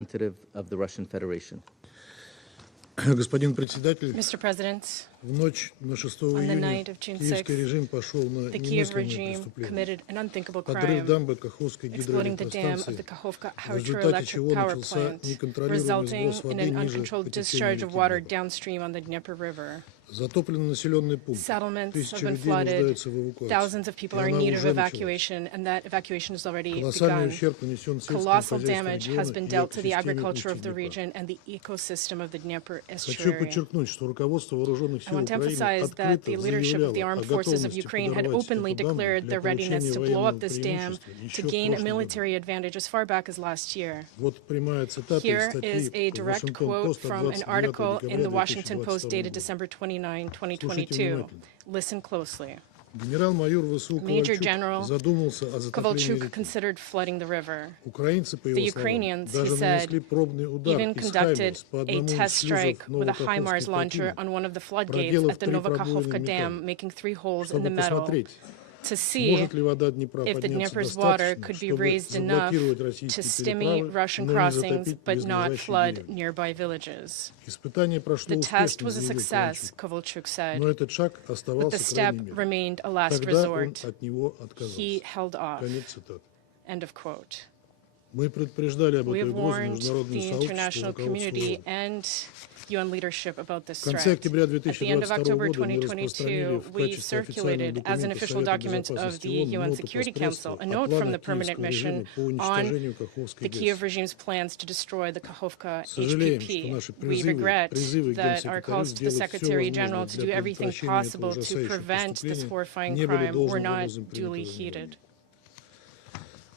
of the Russian Federation. Господин председатель, Mr. President, в ночь на 6 on the июня night of June киевский 6th, режим пошел на the Kiev немыслимое regime преступление. committed an unthinkable Подрыв crime, дамбы Каховской exploding the dam of гидроэлектростанции, the Kakhovka в результате чего hydroelectric power начался plant, неконтролируемый resulting сброс in воды an ниже uncontrolled по течению discharge of реки water Днепр. downstream on the Dnieper River. Затопленный населенный пункт. Settlements have Тысячи been людей flooded, нуждаются в эвакуации. thousands of people И are in она need of уже началась. evacuation, and that evacuation has already Колоссальный begun. ущерб нанесен сельскому Colossal хозяйству damage has региона been и dealt to the экосистеме agriculture of the устья Днепра. region and the ecosystem of the Dnieper Хочу estuary. подчеркнуть, что руководство вооруженных I сил want to Украины emphasize that the открыто leadership of the заявляло о armed forces of готовности Ukraine had подорвать openly эту дамбу declared для their readiness получения to blow up военного this dam преимущества to еще в gain a прошлом году. military advantage as far back as last year. Вот прямая цитата из Here статьи is a в direct Washington quote Post от from an 29 article in the декабря Washington Post 2022 dated года. December 29, Слушайте 2022. внимательно. Listen closely. Генерал-майор ВСУ Major Ковальчук General задумался о затоплении Kovalchuk реки. considered flooding the river. Украинцы, по The его словам, Ukrainians, he даже said, нанесли пробный удар even из conducted «Хаймерс» по a одному из test strike шлюзов with a HIMARS Новокаховской launcher плотины, on one of the floodgates проделав at the 3 пробоины Novakhovka в Dam, металле, making 3 holes in the чтобы metal посмотреть, to see может ли вода Днепра if the подняться Dnieper's water достаточно, could be чтобы raised enough заблокировать to российские stymie переправы, Russian но не crossings затопить but not близлежащие flood деревни. nearby villages. Испытание прошло The test успешно, was a заявил success, Ковальчук. Kovalchuk said, Но этот шаг but the оставался step крайней мерой. remained a last Тогда он resort. от него отказался. He held off. Конец цитаты. End of quote. Мы предупреждали об We этой have угрозе warned международному the сообществу и international руководству community ООН. and UN leadership about this В конце threat. октября At the end of 2022 October года мы распространили 2022, в we качестве официального circulated as an документа official Совета document of Безопасности the ООН UN ноту Security партнерства Council, a о note from планах the permanent киевского mission режима по on уничтожению Каховской the Kiev ГЭС. regime's plans to destroy the Kakhovka Сожалеем, что HPP. наши We regret призывы that our Генсекретарю calls to the сделать все Secretary General возможное to do для everything предотвращения possible этого to ужасающего prevent this преступления horrifying не были crime were должным not образом duly приняты во heeded. внимание.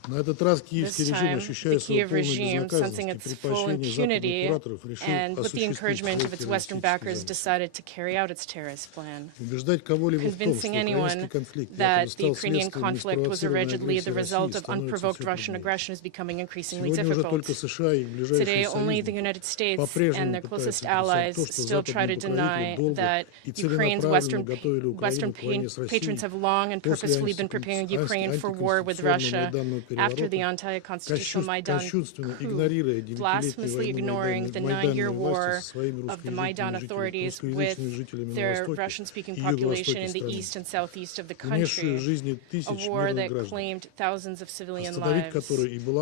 На этот раз киевский This режим, time, ощущая the свою Kiev полную regime, sensing безнаказанность и its full предпочтение impunity, западных кураторов, решил and with the осуществить encouragement свой of its Western террористический backers, замысел. decided to carry out its terrorist plan. Убеждать кого-либо в том, что Convincing украинский anyone конфликт that the стал Ukrainian следствием conflict was неспровоцированной allegedly агрессии the result России, of становится unprovoked все Russian труднее. aggression is becoming increasingly Сегодня уже только difficult. США и ближайшие Today, only the союзники United States по-прежнему and their closest пытаются allies приписать то, что still try to западные deny покровители долго that и Ukraine's целенаправленно готовили Украину к войне с patrons Россией have long and после purposefully been preparing Ukraine for war with Russia after the anti-constitutional Maidan кощунственно coup, игнорируя blasphemously ignoring the 9-year war of the Maidan authorities with their Russian-speaking population in the east and southeast of the country, a war that claimed thousands of civilian lives,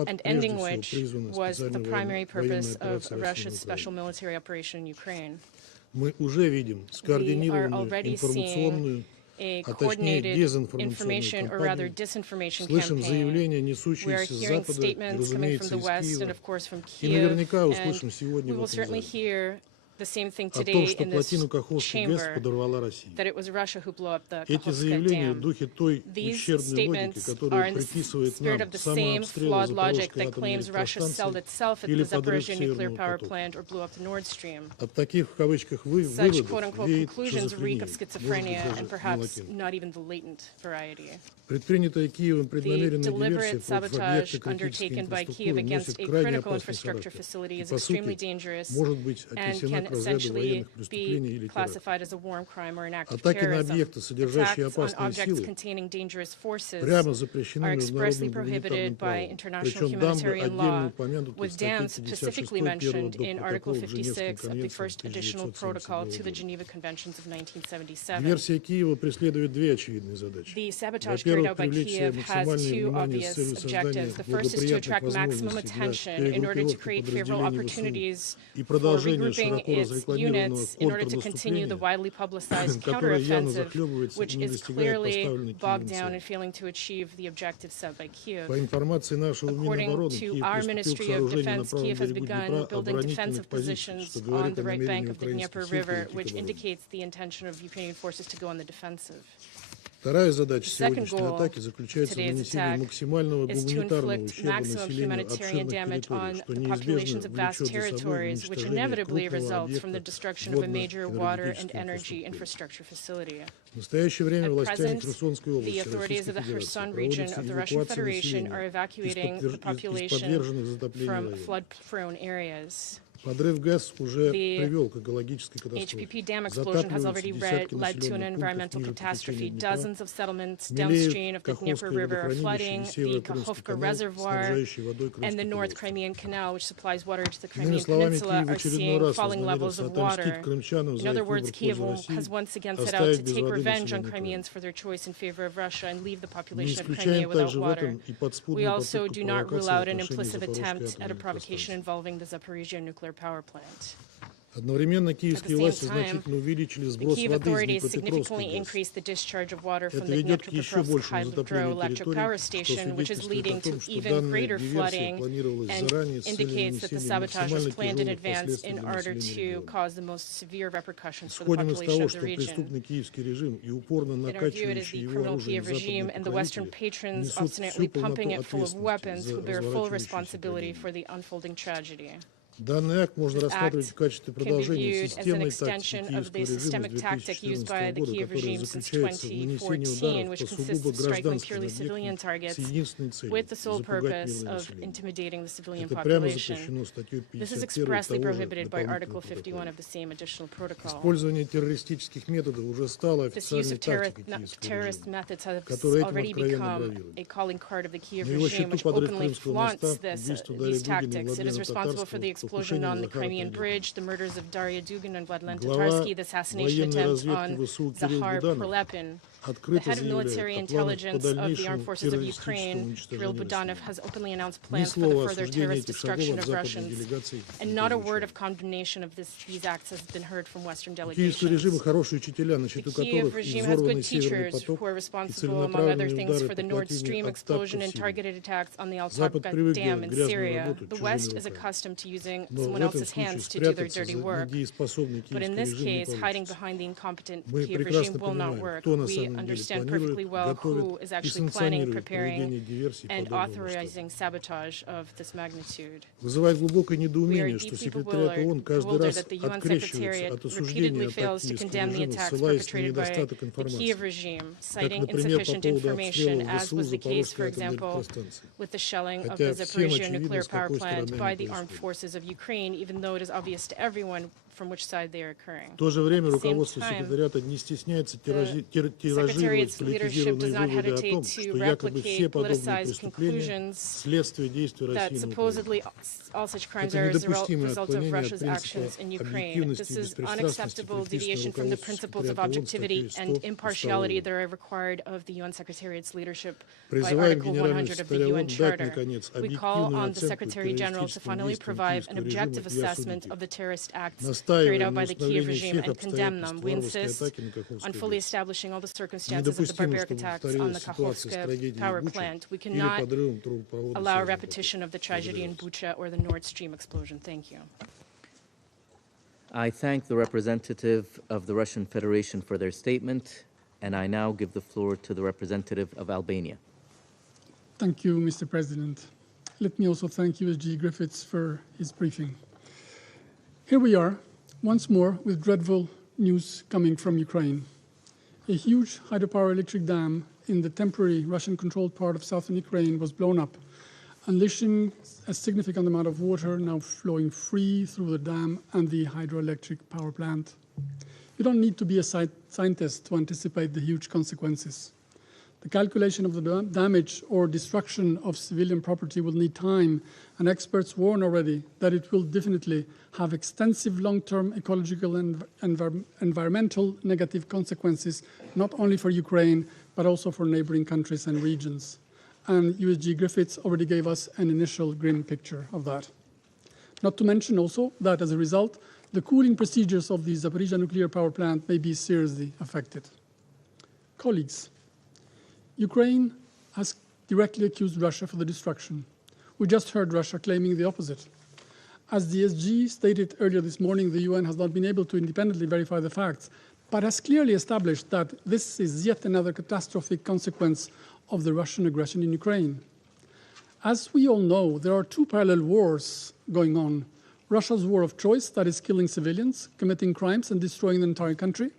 and ending which was the primary purpose of Russia's special military operation in Ukraine. Мы уже видим скоординированную информационную, A а точнее coordinated дезинформационную information or rather кампанию. disinformation Слышим заявления, campaign. We are несущиеся с hearing Запада и, statements coming from разумеется, the из West and Киева. of course from И Kiev, наверняка and услышим сегодня we в will этом certainly зале hear the same thing о том, today что in this плотину Каховской ГЭС chamber, подорвала Россия. that it was Russia who blew up the Эти Kakhovka заявления в dam. духе той These ущербной логики, statements are которая in the приписывает spirit нам of the самообстрел same flawed logic Запорожской that атомной claims Russia sold электростанции itself at или the подрыв Zaporozhye nuclear Северного power потока. plant or blew up the Nord Stream. От таких, в кавычках, Such выводов quote-unquote веет conclusions reek шизофренией, of может быть, schizophrenia and даже perhaps молокин. not even the latent variety. Предпринятая Киевом The преднамеренная диверсия deliberate против объекта sabotage критической undertaken by Kiev инфраструктуры against носит a крайне critical опасный infrastructure характер facility и, is по extremely сути, dangerous может быть and отнесена can к разряду essentially военных преступлений be или теракта. classified as a war crime or an act of Атаки на terrorism. объекты, содержащие Attacks on опасные objects силы, containing dangerous forces прямо запрещены are expressly международным prohibited гуманитарным by правом. international Причем дамбы humanitarian отдельно law, упомянуты в with статье dams 56 specifically первого mentioned in Article протокола Женевской 56 of the конвенции First Additional Protocol to the 1972 года. Geneva Conventions of 1977. Диверсия Киева преследует две очевидные задачи. The sabotage carried Во-первых, out by привлечь Kiev has максимальное two внимание с obvious целью создания objectives. The first is to благоприятных attract maximum возможностей attention для in order to перегруппировки create favorable подразделений opportunities и for продолжения regrouping широко its разрекламированного units in order to continue the контрнаступления, widely publicized которое явно counteroffensive, захлебывается which и не is достигает clearly поставленной bogged Киевом down цели. and failing to achieve the objectives set by Kiev. По информации нашего According Минобороны, to Киев our приступил к Ministry of сооружению на Defense, правом Kiev has берегу begun Днепра building оборонительных defensive позиций, positions что on говорит the о right bank намерении of the украинских Dnieper сил River, перейти к which обороне. indicates the intention of Ukrainian forces to go on the defensive. Вторая задача The second сегоднанной goal атаки заключается в today's нанесении attack максимального is to гуманитарного inflict ущерба maximum населению humanitarian обширных damage территорий, on что the неизбежно populations of vast влечет за собой territories, which уничтожение inevitably крупного results from the объекта destruction of a major water and водно-энергетической energy инфраструктуры. infrastructure facility. В настоящее время At властями present, Херсонской the области authorities of the Российской Kherson Федерации region проводится of the Russian эвакуация Federation are населения evacuating the из population подверженных затоплению from районов. flood-prone areas. Подрыв ГЭС уже привел к экологической катастрофе. HPP dam explosion has already led to an environmental catastrophe. Dozens of settlements downstream of the Dnieper River are flooding. The Kakhovka reservoir and the North Crimean Canal, which supplies water to the Crimean Peninsula, are seeing falling levels of water. In other words, Kyiv has once again set out to take revenge on Crimeans for their choice in favor of Russia and leave the population of Crimea without water. We also do not rule out an implicit attempt at a provocation involving the Zaporizhzhia nuclear power plant. Одновременно киевские власти time, значительно увеличили The сброс Kyiv воды из authorities Днепропетровской significantly ГЭС. increased the discharge of water from Это the ведет к еще Dnepropetrovsk большему затоплению hydroelectric power территорий, что station, which is свидетельствует leading о том, to что even данная greater диверсия flooding планировалась and заранее с целью indicates that the нанесения sabotage was максимально planned in тяжелых advance последствий in для order населения to региона. cause the most severe repercussions for the Исходим из population того, of the что region. преступный киевский режим и упорно In our view, it is накачивающий the его criminal оружием Kiev regime западные and the Western покровители patrons несут obstinately всю pumping полноту it full of weapons ответственности who за bear full разворачивающуюся responsibility трагедию. for the unfolding tragedy. Данный акт можно рассматривать в качестве Can be продолжения viewed as an системной extension тактики of the киевского systemic режима tactic с used by 2014 the года, Kiev которая regime since заключается в нанесении 2014, ударов which по consists сугубо of striking гражданским purely civilian объектам targets с единственной целью with the sole запугать purpose мирное of население. intimidating the civilian Это прямо population. запрещено статьей This is 51 expressly того же prohibited by Article дополнительного 51 протокола. of the same additional protocol. Использование террористических методов уже стало This use официальной of тактикой киевского terrorist режима, methods has который этим already откровенно become бравирует. a calling card of the Kiev На его regime, счету which подрыв openly Крымского flaunts моста, убийство Дарьи these Дугиной и tactics. It is Владлена responsible for the Татарского, explosion покушение on the Захара Crimean Тагила. Bridge, the murders of Darya Dugin and Vladlen Глава Tatarsky, the assassination военной attempt разведки on ВСУ Кирилл Zahar Буданов Prilepin. The открыто head of military заявляет о планах по intelligence of the armed дальнейшему forces of террористическому Ukraine, Kirill уничтожению Budanov, России. has openly announced Ни plans for the слова further осуждения terrorist этих destruction шагов от of западной Russians. делегации And не not a word прозвучало. of condemnation of these acts has been heard from Western У киевского режима delegations. хорошие учителя, на The счету Kiev которых regime has изорванный good Северный teachers поток who are и responsible, among other целенаправленные things, удары for the по Nord Stream плотине explosion and «Октябрь» targeted attacks on the Запад Al-Taqqa привык Dam делать in грязную Syria. работу The чужими West is руками. accustomed to using Но someone в этом else's случае hands to do their спрятаться dirty за work. недееспособный But in киевский this режим не case, hiding получится. behind the incompetent Мы Kiev regime прекрасно will not понимаем, work. кто на We самом деле understand планирует, perfectly well who готовит is и actually planning, санкционирует проведение preparing, диверсий and подобного масштаба. authorizing sabotage of this magnitude. Вызывает глубокое We are недоумение, что deeply секретариат ООН каждый bewildered раз that the UN открещивается Secretariat от осуждения repeatedly атак fails to киевского condemn the режима, attacks ссылаясь на perpetrated by недостаток the информации, Kiev regime, как, citing например, по insufficient поводу information, обстрелов as ВСУ was the case, for Запорожской атомной example, электростанции. with the shelling of Хотя the всем Zaporizhzhia очевидно, nuclear с power какой plant стороны by они the armed происходят. forces of Ukraine, even though it is obvious to everyone from which side they are occurring. В то же время At the same руководство time, секретариата не стесняется тиражировать Secretariat's leadership does политизированные not выводы о hesitate том, to что якобы все replicate подобные politicized преступления conclusions следствие действий that России на Украине. supposedly all such crimes Это are as a недопустимое result of отклонение от Russia's actions in принципа Ukraine. объективности This и is беспристрастности, unacceptable deviation from the предписанного principles of руководством objectivity секретариата and ООН impartiality статьей that are required of the UN Secretariat's leadership by Призываем Article Генерального 100 of the секретаря UN ООН дать, Charter. наконец, We call объективную on the оценку Secretary General to террористическим finally действиям provide an киевского objective режима и assessment осудить of их. the terrorist acts carried Настаиваем out на by the Kiev установлении regime всех and condemn them. обстоятельств We варварской insist атаки на on Каховской fully ГЭС. establishing all the circumstances of the Недопустимо, barbaric чтобы attacks on повторилась the ситуация с Kakhovka трагедией power в Буче plant. We или cannot подрывом трубопровода allow a Северного repetition of the tragedy in Bucha or the Nord Stream explosion. Thank you. I thank the representative of the Russian Federation for their statement, and I now give the floor to the representative of Albania. Thank you, Mr. President. Let me also thank USG Griffiths for his briefing. Here we are, once more, with dreadful news coming from Ukraine. A huge hydropower electric dam in the temporary Russian-controlled part of southern Ukraine was blown up, unleashing a significant amount of water now flowing free through the dam and the hydroelectric power plant. You don't need to be a scientist to anticipate the huge consequences. The calculation of the damage or destruction of civilian property will need time, and experts warn already that it will definitely have extensive long-term ecological and environmental negative consequences, not only for Ukraine, but also for neighboring countries and regions. And USG Griffiths already gave us an initial grim picture of that. Not to mention also that as a result, the cooling procedures of the Zaporizhzhia nuclear power plant may be seriously affected. Colleagues, Ukraine has directly accused Russia for the destruction. We just heard Russia claiming the opposite. As the SG stated earlier this morning, the UN has not been able to independently verify the facts, but has clearly established that this is yet another catastrophic consequence of the Russian aggression in Ukraine. As we all know, there are two parallel wars going on. Russia's war of choice, that is killing civilians, committing crimes and destroying the entire country,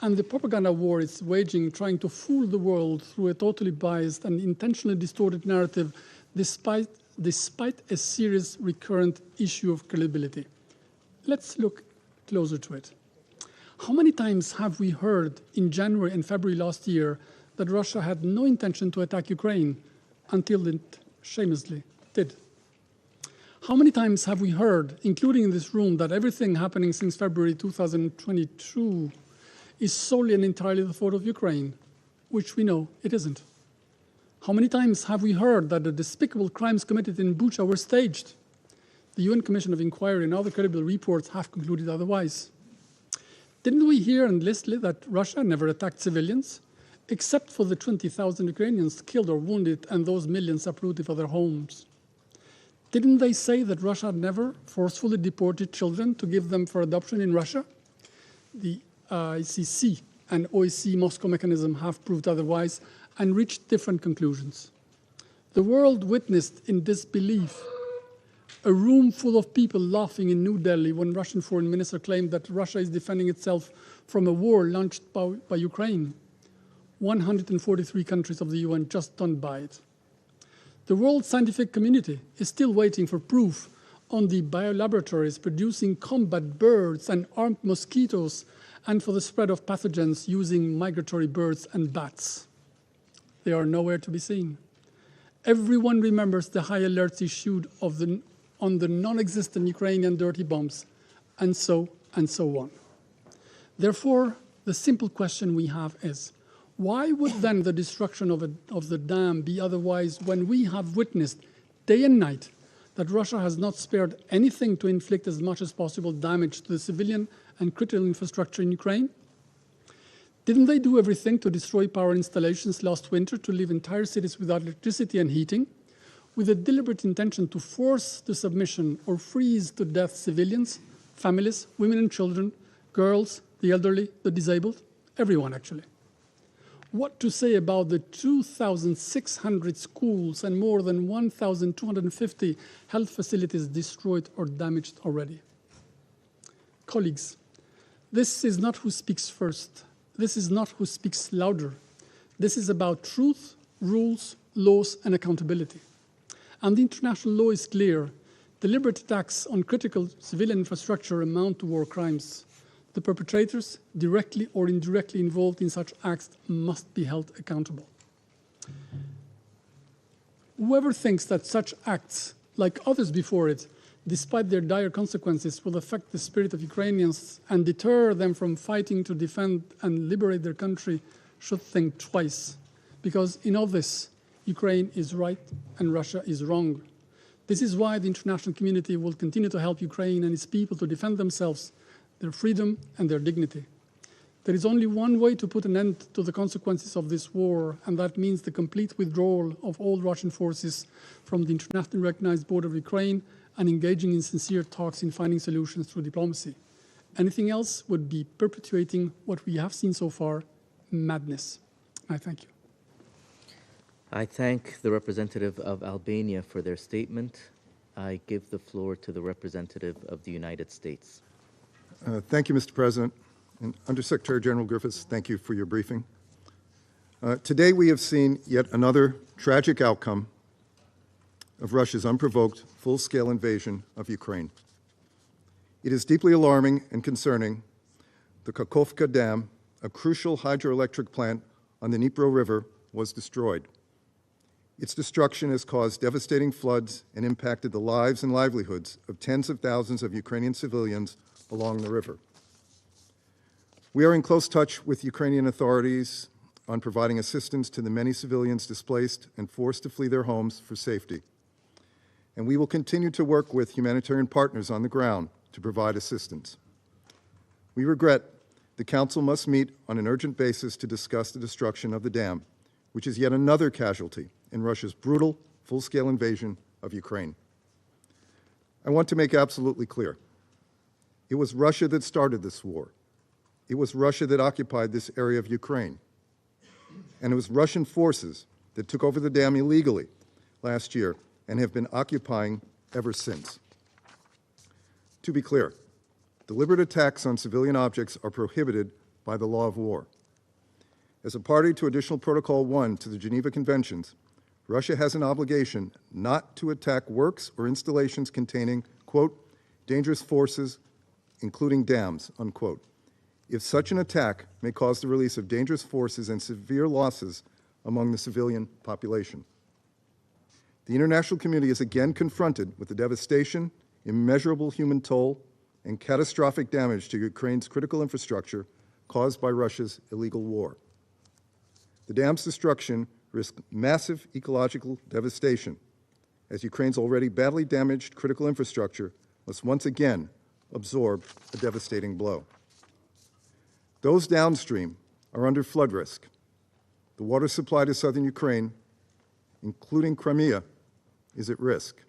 and the propaganda war it's waging, trying to fool the world through a totally biased and intentionally distorted narrative, despite a serious recurrent issue of credibility. let's look closer to it. How many times have we heard in January and February last year that Russia had no intention to attack Ukraine until it shamelessly did? How many times have we heard, including in this room, that everything happening since February 2022 is solely and entirely the fault of Ukraine, which we know it isn't? How many times have we heard that the despicable crimes committed in Bucha were staged? The UN Commission of Inquiry and other credible reports have concluded otherwise. Didn't we hear endlessly that Russia never attacked civilians, except for the 20,000 Ukrainians killed or wounded and those millions uprooted for their homes? Didn't they say that Russia never forcefully deported children to give them for adoption in Russia? The ICC and OSCE Moscow mechanism have proved otherwise and reached different conclusions. The world witnessed in disbelief a room full of people laughing in New Delhi when Russian foreign minister claimed that Russia is defending itself from a war launched by Ukraine. 143 countries of the UN just don't buy it. The world scientific community is still waiting for proof on the biolaboratories producing combat birds and armed mosquitoes and for the spread of pathogens using migratory birds and bats. They are nowhere to be seen. Everyone remembers the high alerts issued on the non-existent Ukrainian dirty bombs, and so on. Therefore, the simple question we have is, why would then the destruction of the dam be otherwise when we have witnessed day and night that Russia has not spared anything to inflict as much as possible damage to the civilian and critical infrastructure in Ukraine? Didn't they do everything to destroy power installations last winter to leave entire cities without electricity and heating, with a deliberate intention to force to submission or freeze to death civilians, families, women and children, girls, the elderly, the disabled, everyone actually? What to say about the 2,600 schools and more than 1,250 health facilities destroyed or damaged already? Colleagues, this is not who speaks first. This is not who speaks louder. This is about truth, rules, laws, and accountability. And the international law is clear. Deliberate attacks on critical civilian infrastructure amount to war crimes. The perpetrators, directly or indirectly involved in such acts, must be held accountable. Whoever thinks that such acts, like others before it, despite their dire consequences, will affect the spirit of Ukrainians and deter them from fighting to defend and liberate their country should think twice. Because in all this, Ukraine is right and Russia is wrong. This is why the international community will continue to help Ukraine and its people to defend themselves, their freedom and their dignity. There is only one way to put an end to the consequences of this war, and that means the complete withdrawal of all Russian forces from the internationally recognized border of Ukraine and engaging in sincere talks in finding solutions through diplomacy. Anything else would be perpetuating what we have seen so far, madness. I thank you. I thank the representative of Albania for their statement. I give the floor to the representative of the United States. Thank you, Mr. President. And Undersecretary General Griffiths, thank you for your briefing. Today we have seen yet another tragic outcome of Russia's unprovoked, full-scale invasion of Ukraine. It is deeply alarming and concerning. The Kakhovka Dam, a crucial hydroelectric plant on the Dnipro River, was destroyed. Its destruction has caused devastating floods and impacted the lives and livelihoods of tens of thousands of Ukrainian civilians along the river. We are in close touch with Ukrainian authorities on providing assistance to the many civilians displaced and forced to flee their homes for safety. And we will continue to work with humanitarian partners on the ground to provide assistance. We regret the Council must meet on an urgent basis to discuss the destruction of the dam, which is yet another casualty in Russia's brutal, full-scale invasion of Ukraine. I want to make absolutely clear, it was Russia that started this war. It was Russia that occupied this area of Ukraine. And it was Russian forces that took over the dam illegally last year and have been occupying ever since. To be clear, deliberate attacks on civilian objects are prohibited by the law of war. As a party to Additional Protocol 1 to the Geneva Conventions, Russia has an obligation not to attack works or installations containing, quote, dangerous forces including dams, unquote. If such an attack may cause the release of dangerous forces and severe losses among the civilian population. The international community is again confronted with the devastation, immeasurable human toll, and catastrophic damage to Ukraine's critical infrastructure caused by Russia's illegal war. The dam's destruction risks massive ecological devastation, as Ukraine's already badly damaged critical infrastructure must once again absorb a devastating blow. Those downstream are under flood risk. The water supply to southern Ukraine, including Crimea, is at risk.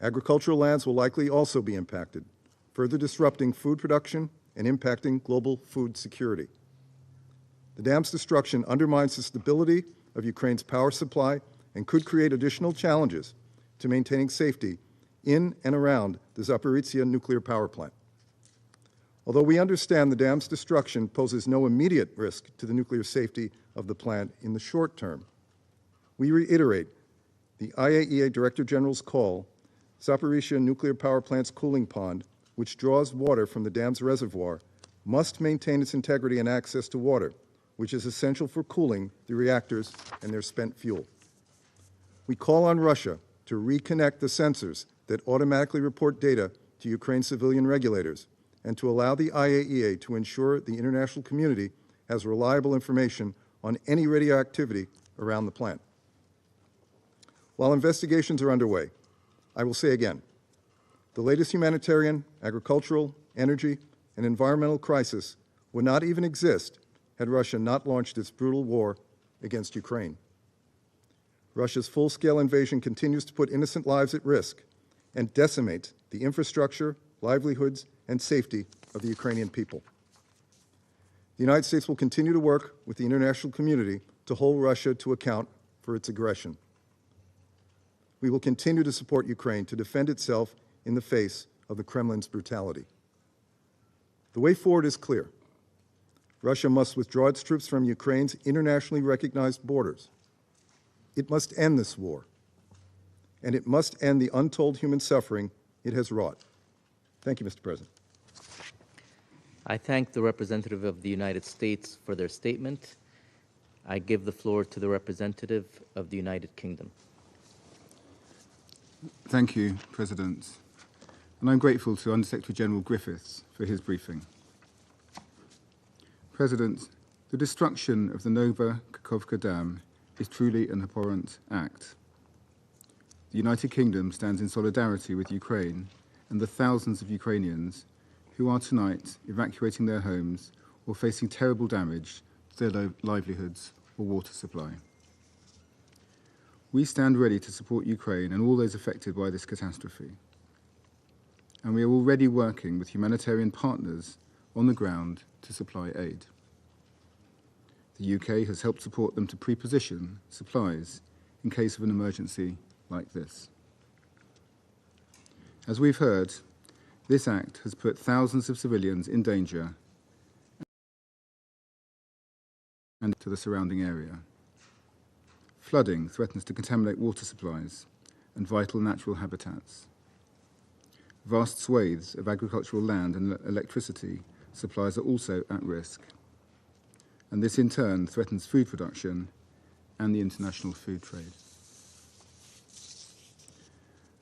Agricultural lands will likely also be impacted, further disrupting food production and impacting global food security. The dam's destruction undermines the stability of Ukraine's power supply and could create additional challenges to maintaining safety in and around the Zaporizhzhia nuclear power plant. Although we understand the dam's destruction poses no immediate risk to the nuclear safety of the plant in the short term, we reiterate the IAEA Director General's call: Zaporizhzhia nuclear power plant's cooling pond, which draws water from the dam's reservoir, must maintain its integrity and access to water, which is essential for cooling the reactors and their spent fuel. We call on Russia to reconnect the sensors that automatically report data to Ukraine's civilian regulators, and to allow the IAEA to ensure the international community has reliable information on any radioactivity around the plant. While investigations are underway, I will say again, the latest humanitarian, agricultural, energy, and environmental crisis would not even exist had Russia not launched its brutal war against Ukraine. Russia's full-scale invasion continues to put innocent lives at risk and decimates the infrastructure, livelihoods, and safety of the Ukrainian people. The United States will continue to work with the international community to hold Russia to account for its aggression. We will continue to support Ukraine to defend itself in the face of the Kremlin's brutality. The way forward is clear. Russia must withdraw its troops from Ukraine's internationally recognized borders. It must end this war, and it must end the untold human suffering it has wrought. Thank you, Mr. President. I thank the representative of the United States for their statement. I give the floor to the representative of the United Kingdom. Thank you, President. And I'm grateful to Undersecretary General Griffiths for his briefing. President, the destruction of the Nova Kakhovka Dam is truly an abhorrent act. The United Kingdom stands in solidarity with Ukraine and the thousands of Ukrainians who are tonight evacuating their homes or facing terrible damage to their livelihoods or water supply. We stand ready to support Ukraine and all those affected by this catastrophe. And we are already working with humanitarian partners on the ground to supply aid. The UK has helped support them to pre-position supplies in case of an emergency like this. As we've heard, this act has put thousands of civilians in danger and to the surrounding area. Flooding threatens to contaminate water supplies and vital natural habitats. Vast swathes of agricultural land and electricity supplies are also at risk. And this in turn threatens food production and the international food trade.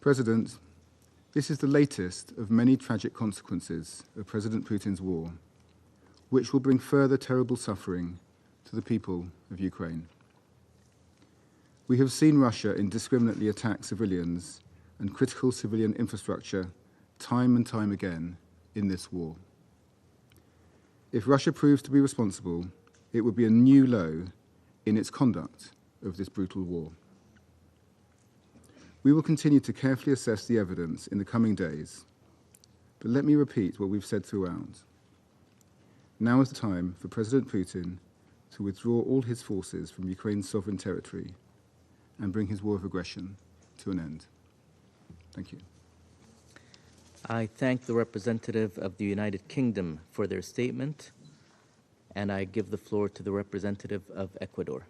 President, this is the latest of many tragic consequences of President Putin's war, which will bring further terrible suffering to the people of Ukraine. We have seen Russia indiscriminately attack civilians and critical civilian infrastructure time and time again in this war. If Russia proves to be responsible, it would be a new low in its conduct of this brutal war. We will continue to carefully assess the evidence in the coming days, but let me repeat what we've said throughout. Now is the time for President Putin to withdraw all his forces from Ukraine's sovereign territory and bring his war of aggression to an end. Thank you. I thank the representative of the United Kingdom for their statement, and I give the floor to the representative of Ecuador.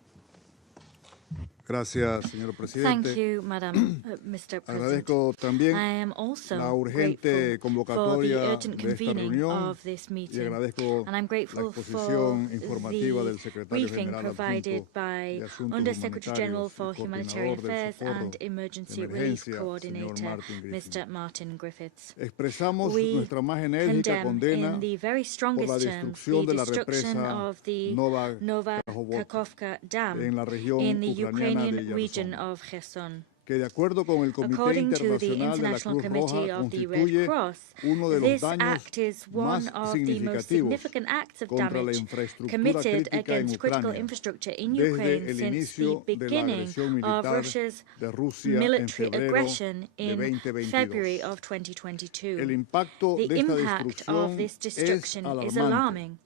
Gracias, señor presidente. Thank you, Madam Mr. President. Agradezco también I am also la urgente grateful for the convocatoria urgent de esta convening reunión of this y meeting, agradezco and I'm la grateful exposición for informativa del the secretario briefing general provided adjunto by de Asuntos Undersecretary General Humanitarios for y Humanitarian coordinador del Affairs socorro and de Emergency Relief emergencia, Coordinator, señor Martin Griffiths. Mr. Martin Griffiths. Expresamos We nuestra más enérgica condemn condena in the very por la strongest terms destrucción the de la destruction represa of the Nova Kakhovka Dam en la región in the ucraniana de Ukrainian region Kherson, of Kherson. que de acuerdo con el Comité According to the Internacional de la International Cruz Committee Roja of the Red constituye Cross, uno de los this daños act is one más of the most significativos significant acts of contra la damage infraestructura committed crítica en against critical Ucrania infrastructure in desde Ukraine el since the inicio de la beginning agresión of militar Russia's de Rusia en military febrero aggression de in 2022. February of 2022. El impacto The de esta impact of destrucción this es destruction is alarmante. alarming,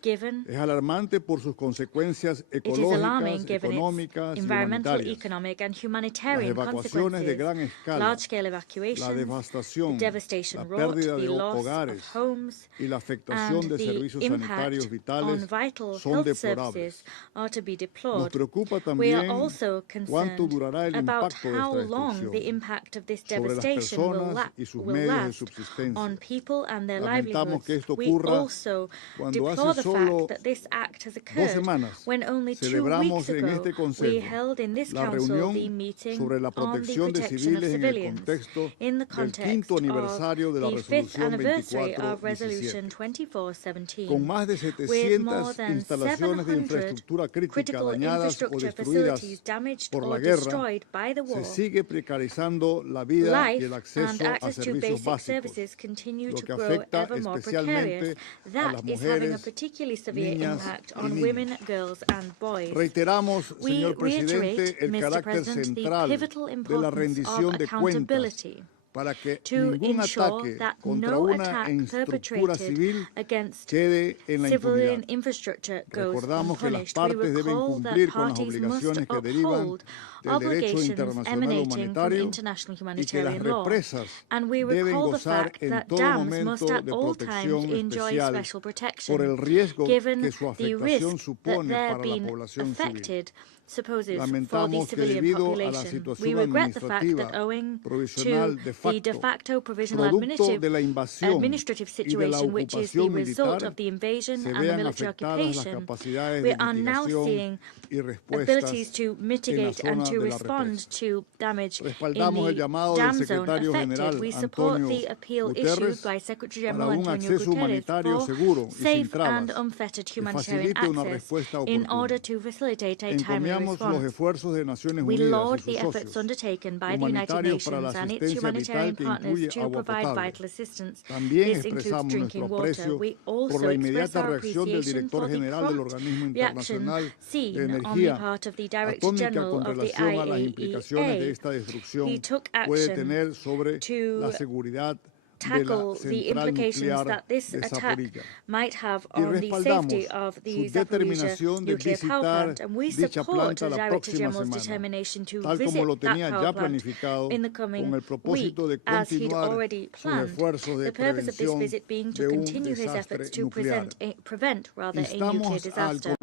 given Es alarmante por sus consecuencias it is alarming ecológicas, given its económicas y environmental, humanitarias. economic, and Las humanitarian evacuaciones de gran consequences, escala, large-scale la evacuations, the devastación, la devastation wrought, pérdida the de loss of hogares homes, y la afectación and de the servicios impact sanitarios on vitales vital son health deplorables. services are to be Nos deplored. preocupa We are también also cuánto concerned durará el about impacto de how esta long destrucción the impact of this sobre las devastation will, personas y sus will medios de last subsistencia. on people and their Lamentamos livelihoods. que esto We ocurra also cuando deplore hace the solo fact that this act has 2 occurred semanas when only 2 celebramos weeks en ago este we Consejo held in this la council reunión the meeting sobre la on the protección de protection of civiles en el civilians contexto in the del context 5º aniversario de la of the 5th Resolución anniversary of Resolution 2417. 2417. Con más de With more 700 than instalaciones de 700 infraestructura crítica critical dañadas o infrastructure destruidas facilities damaged por la or guerra, destroyed by the war, se sigue precarizando la vida y life el and acceso a access to servicios basic básicos, services continue lo to que grow afecta ever more especialmente precarious. a That las is having a mujeres, particularly severe niñas impact y on niños. women, girls, and boys. Reiteramos, We señor presidente, reiterate, el Mr. carácter President, the central pivotal de la importance rendición of de cuentas accountability para que to ningún ensure ataque that contra no una attack estructura perpetrated civil against quede en la civilian impunidad. infrastructure goes Recordamos que las unpunished. We partes deben recall that cumplir con las parties must obligaciones que derivan uphold del derecho obligations internacional emanating from humanitario international y que las humanitarian law. represas And we deben recall the gozar fact en that todo dams must momento at de all times protección enjoy especial special por protection, el riesgo given que su the afectación risk that supone their para la being población civil. affected supposes for the Lamentamos que civilian debido a la population. We situación regret the fact administrativa that owing provisional to de the de facto, facto provisional producto de la invasión administrative y de la situation, which is the ocupación result militar, of the invasion se and the vean military afectadas las occupation, capacidades we de are now mitigación seeing y respuestas abilities to en la mitigate and zona to de la respond represa. to damage in Respaldamos el the llamado del dam zone secretario affected. general We support Antonio the appeal issued Guterres by Secretary para General un Antonio acceso Guterres humanitario for seguro y sin safe and trabas unfettered que humanitarian facilite una access respuesta in oportuna. order to facilitate a timely Encomiamos los response. esfuerzos de Naciones We Unidas laud y the sus efforts socios undertaken by the United humanitarios para la Nations and its asistencia humanitarian vital que partners incluye to agua provide potable. vital assistance. También This includes expresamos drinking nuestro water. aprecio We por also la express inmediata our reacción del appreciation director for the general del prompt Organismo reaction Internacional de seen on the Energía part of the Director Atómica General con of the relación a las implicaciones de IAEA. esta destrucción He took puede action tener sobre to la seguridad de la tackle the central implications nuclear that this de attack Zaporizhia. might have Y on the respaldamos safety of su the Zaporizhia determinación de nuclear power visitar plant, and we dicha support planta the la Director próxima General's semana, determination to tal como visit lo that tenía power ya plant planificado in the coming con el propósito de week, as he'd continuar already sus planned. esfuerzos de The purpose of this prevención visit being to de un continue his desastre efforts to nuclear. prevent a nuclear Instamos al disaster.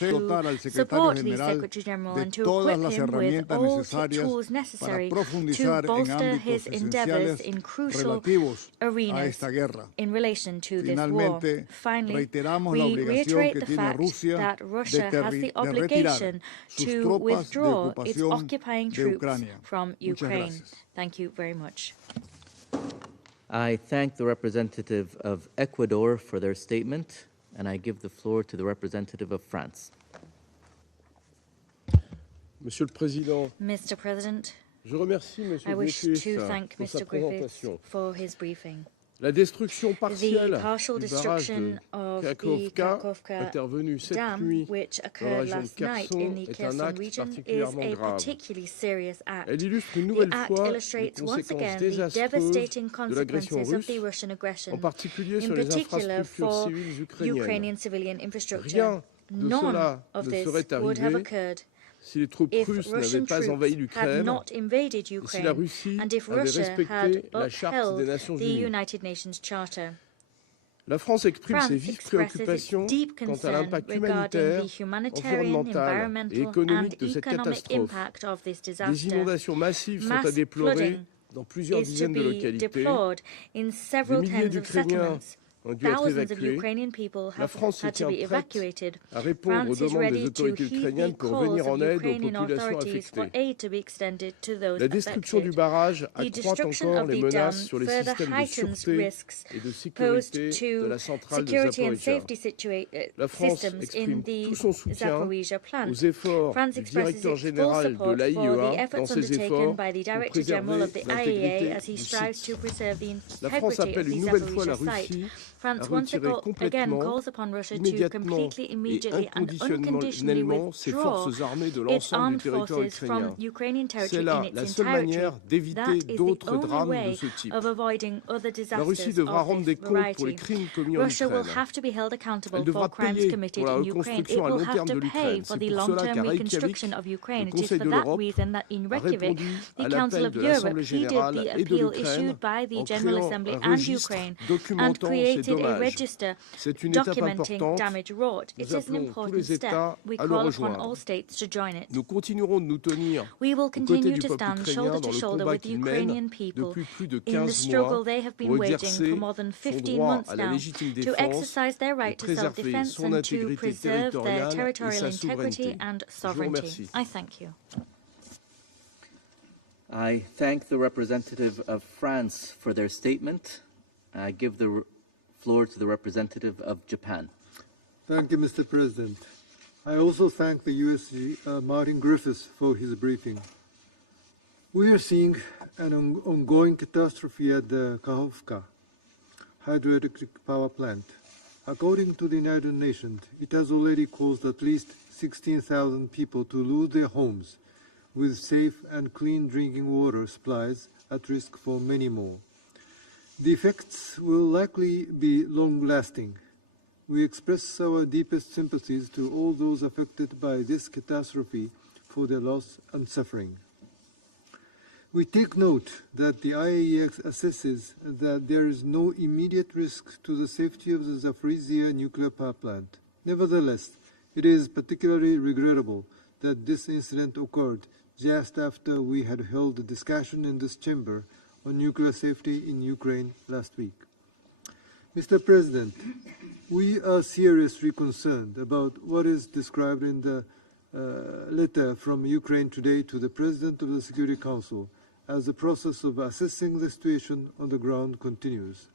Consejo dotar al secretario Support the general Secretary General de and to todas equip las him with herramientas all necesarias tools para necessary to profundizar en bolster ámbitos his endeavors esenciales in crucial relativos a arenas esta guerra. in relation to this war. Finalmente, Finally, reiteramos la we obligación reiterate que the tiene fact Rusia that Russia has the de obligation retirar sus to tropas de withdraw its ocupación occupying de troops Ucrania. from Muchas Ukraine. gracias. Thank you very much. I thank the representative of Ecuador for their statement, and I give the floor to the representative of France. Monsieur le Président, Mr. President, je remercie M. I wish Griffiths to thank pour sa Mr. Griffiths présentation. for his briefing. La destruction The partielle partial du barrage destruction de of the Kakhovka, Kakhovka intervenu cette dam, nuit which dans la occurred région de last night in Kherson, the est un Kherson acte region, is particulièrement a grave. particularly serious act. Elle illustre une The nouvelle act fois les illustrates once conséquences again the désastreuses devastating de l'agression consequences of the russe, Russian aggression, en particulier in sur les particular infrastructures for civiles ukrainiennes. Ukrainian civilian infrastructure. Rien de None cela of ne this serait would have arrivé occurred si les troupes if russes n'avaient Russian pas envahi troops had l'Ukraine not invaded et si la Ukraine, Russie and if avait Russia had respecté la Charte des upheld Nations the Unies. United Nations Charter. La France exprime ses France vives expresses its préoccupations deep quant à concern l'impact regarding humanitaire, the humanitarian, environnemental et environmental, and économique de cette economic catastrophe. impact of this Des disaster. inondations massives sont à Mass déplorer flooding dans plusieurs is to dizaines de be localités. deplored in several Des milliers tens of d'Ukrainiens settlements. ont dû être Thousands of évacués. Ukrainian people La have France se had to tient be prête evacuated. à répondre aux France is demandes des ready to autorités heed ukrainiennes the pour calls venir of en aide aux Ukrainian populations authorities for affectées. aid to be extended to those La destruction du affected. barrage The accroît destruction encore of les the dam menaces sur les further systèmes de heightens sûreté risks et de posed sécurité de to la centrale de security and Zaporizhzhia. safety La France systems in exprime the tout son soutien Zaporizhzhia plant. aux efforts France du expresses directeur its full général de support for the l'AIEA efforts dans ses undertaken efforts by the pour Director General of préserver the IAEA l'intégrité as he du strives site. to preserve the La France integrity of appelle the une nouvelle fois la Zaporizhzhia site. Russie à France once retirer again complètement, calls upon Russia to immédiatement completely, et immediately and unconditionally inconditionnellement ses withdraw forces armées de its l'ensemble du armed territoire forces from ukrainien. Ukrainian C'est territory là in its la seule entirety. manière That d'éviter is the d'autres only drames de way ce type. of avoiding other La Russie disasters devra of rendre des this comptes pour les variety. crimes commis en Russia will Ukraine. have to be held accountable Elle for devra crimes payer committed pour la in Ukraine. It reconstruction à will long have terme to de pay l'Ukraine. for C'est the pour cela long-term qu'à Reykjavik, reconstruction of Ukraine. le It is Conseil for de that l'Europe reason that in a Reykjavik, répondu the à Council l'appel of de Europe l'Assemblée heeded générale the et de appeal l'Ukraine issued by the en General créant Assembly un and registre Ukraine and documentant ces created a dommages. register C'est une étape documenting importante. damage wrought. Nous It is an appelons tous important les step. États We à le call upon rejoindre. all states to join it. Nous continuerons de nous tenir We will aux côtés continue du to peuple stand ukrainien shoulder dans to le shoulder combat with the qu'il mène Ukrainian people depuis plus de in the 15 struggle mois they have been pour waging exercer for more than son 15 droit months à la now légitime to défense exercise their et right to préserver self-defense son and to intégrité preserve their territoriale et territorial sa integrity souveraineté. and Je vous sovereignty. remercie. I thank you. I thank the representative of France for their statement. I give the floor to the representative of Japan. Thank you, Mr. President. I also thank the USG Martin Griffiths for his briefing. We are seeing an ongoing catastrophe at the Kakhovka hydroelectric power plant. According to the United Nations, it has already caused at least 16,000 people to lose their homes, with safe and clean drinking water supplies at risk for many more. The effects will likely be long-lasting. We express our deepest sympathies to all those affected by this catastrophe for their loss and suffering. We take note that the IAEA assesses that there is no immediate risk to the safety of the Zaporizhzhia nuclear power plant. Nevertheless, it is particularly regrettable that this incident occurred just after we had held a discussion in this chamber on nuclear safety in Ukraine last week. Mr. President, we are seriously concerned about what is described in the letter from Ukraine today to the President of the Security Council as the process of assessing the situation on the ground continues.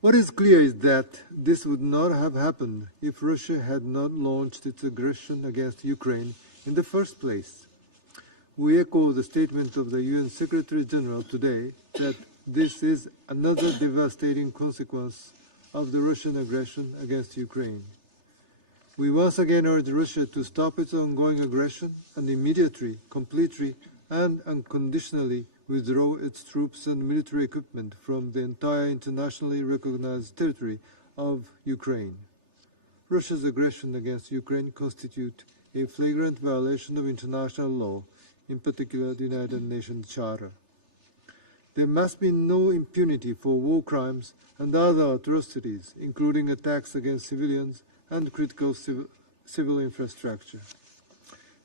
What is clear is that this would not have happened if Russia had not launched its aggression against Ukraine in the first place. We echo the statement of the UN Secretary General today that this is another devastating consequence of the Russian aggression against Ukraine. We once again urge Russia to stop its ongoing aggression and immediately, completely, and unconditionally withdraw its troops and military equipment from the entire internationally recognized territory of Ukraine. Russia's aggression against Ukraine constitutes a flagrant violation of international law, in particular the United Nations Charter. There must be no impunity for war crimes and other atrocities, including attacks against civilians and critical civil infrastructure.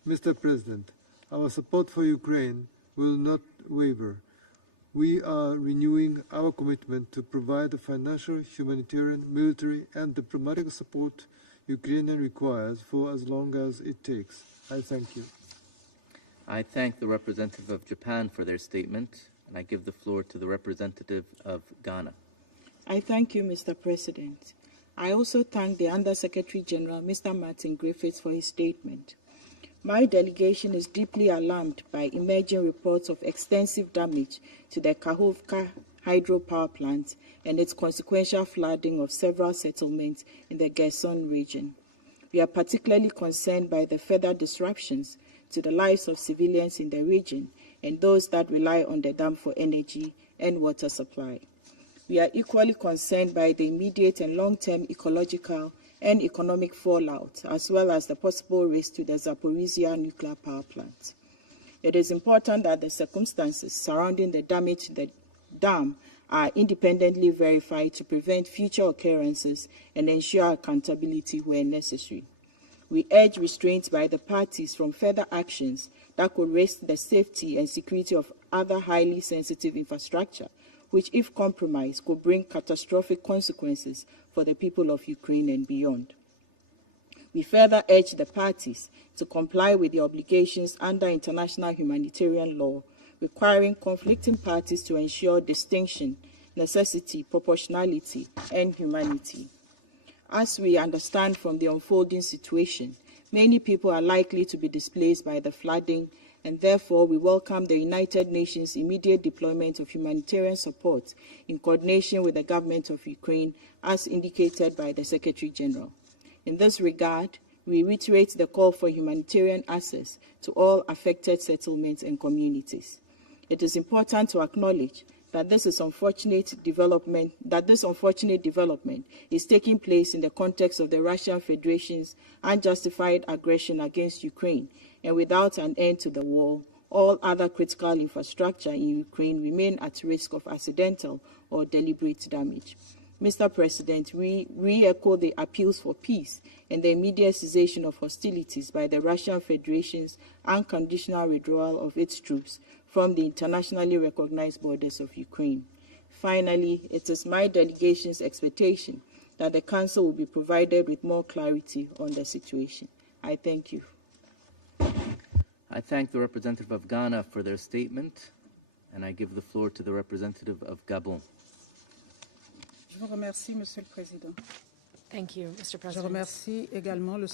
Mr. President, our support for Ukraine will not waver. We are renewing our commitment to provide the financial, humanitarian, military, and diplomatic support Ukraine requires for as long as it takes. I thank you. I thank the representative of Japan for their statement, and I give the floor to the representative of Ghana. I thank you, Mr. President. I also thank the Under-Secretary General, Mr. Martin Griffiths, for his statement. My delegation is deeply alarmed by emerging reports of extensive damage to the Kakhovka hydropower plant and its consequential flooding of several settlements in the Kherson region. We are particularly concerned by the further disruptions to the lives of civilians in the region and those that rely on the dam for energy and water supply. We are equally concerned by the immediate and long-term ecological and economic fallout, as well as the possible risk to the Zaporizhzhia nuclear power plant. It is important that the circumstances surrounding the damage to the dam are independently verified to prevent future occurrences and ensure accountability where necessary. We urge restraint by the parties from further actions that could risk the safety and security of other highly sensitive infrastructure, which, if compromised, could bring catastrophic consequences for the people of Ukraine and beyond. We further urge the parties to comply with the obligations under international humanitarian law, requiring conflicting parties to ensure distinction, necessity, proportionality, and humanity. As we understand from the unfolding situation, many people are likely to be displaced by the flooding, and therefore we welcome the United Nations' immediate deployment of humanitarian support in coordination with the government of Ukraine, as indicated by the Secretary General. In this regard, we reiterate the call for humanitarian access to all affected settlements and communities. It is important to acknowledge that this unfortunate development is taking place in the context of the Russian Federation's unjustified aggression against Ukraine, and without an end to the war, all other critical infrastructure in Ukraine remain at risk of accidental or deliberate damage. Mr. President, we re-echo the appeals for peace and the immediate cessation of hostilities by the Russian Federation's unconditional withdrawal of its troops from the internationally recognized borders of Ukraine. Finally, it is my delegation's expectation that the Council will be provided with more clarity on the situation. I thank you. I thank the representative of Ghana for their statement, and I give the floor to the representative of Gabon. Je vous remercie, Monsieur le Président. Thank you, Mr. Je President. remercie également le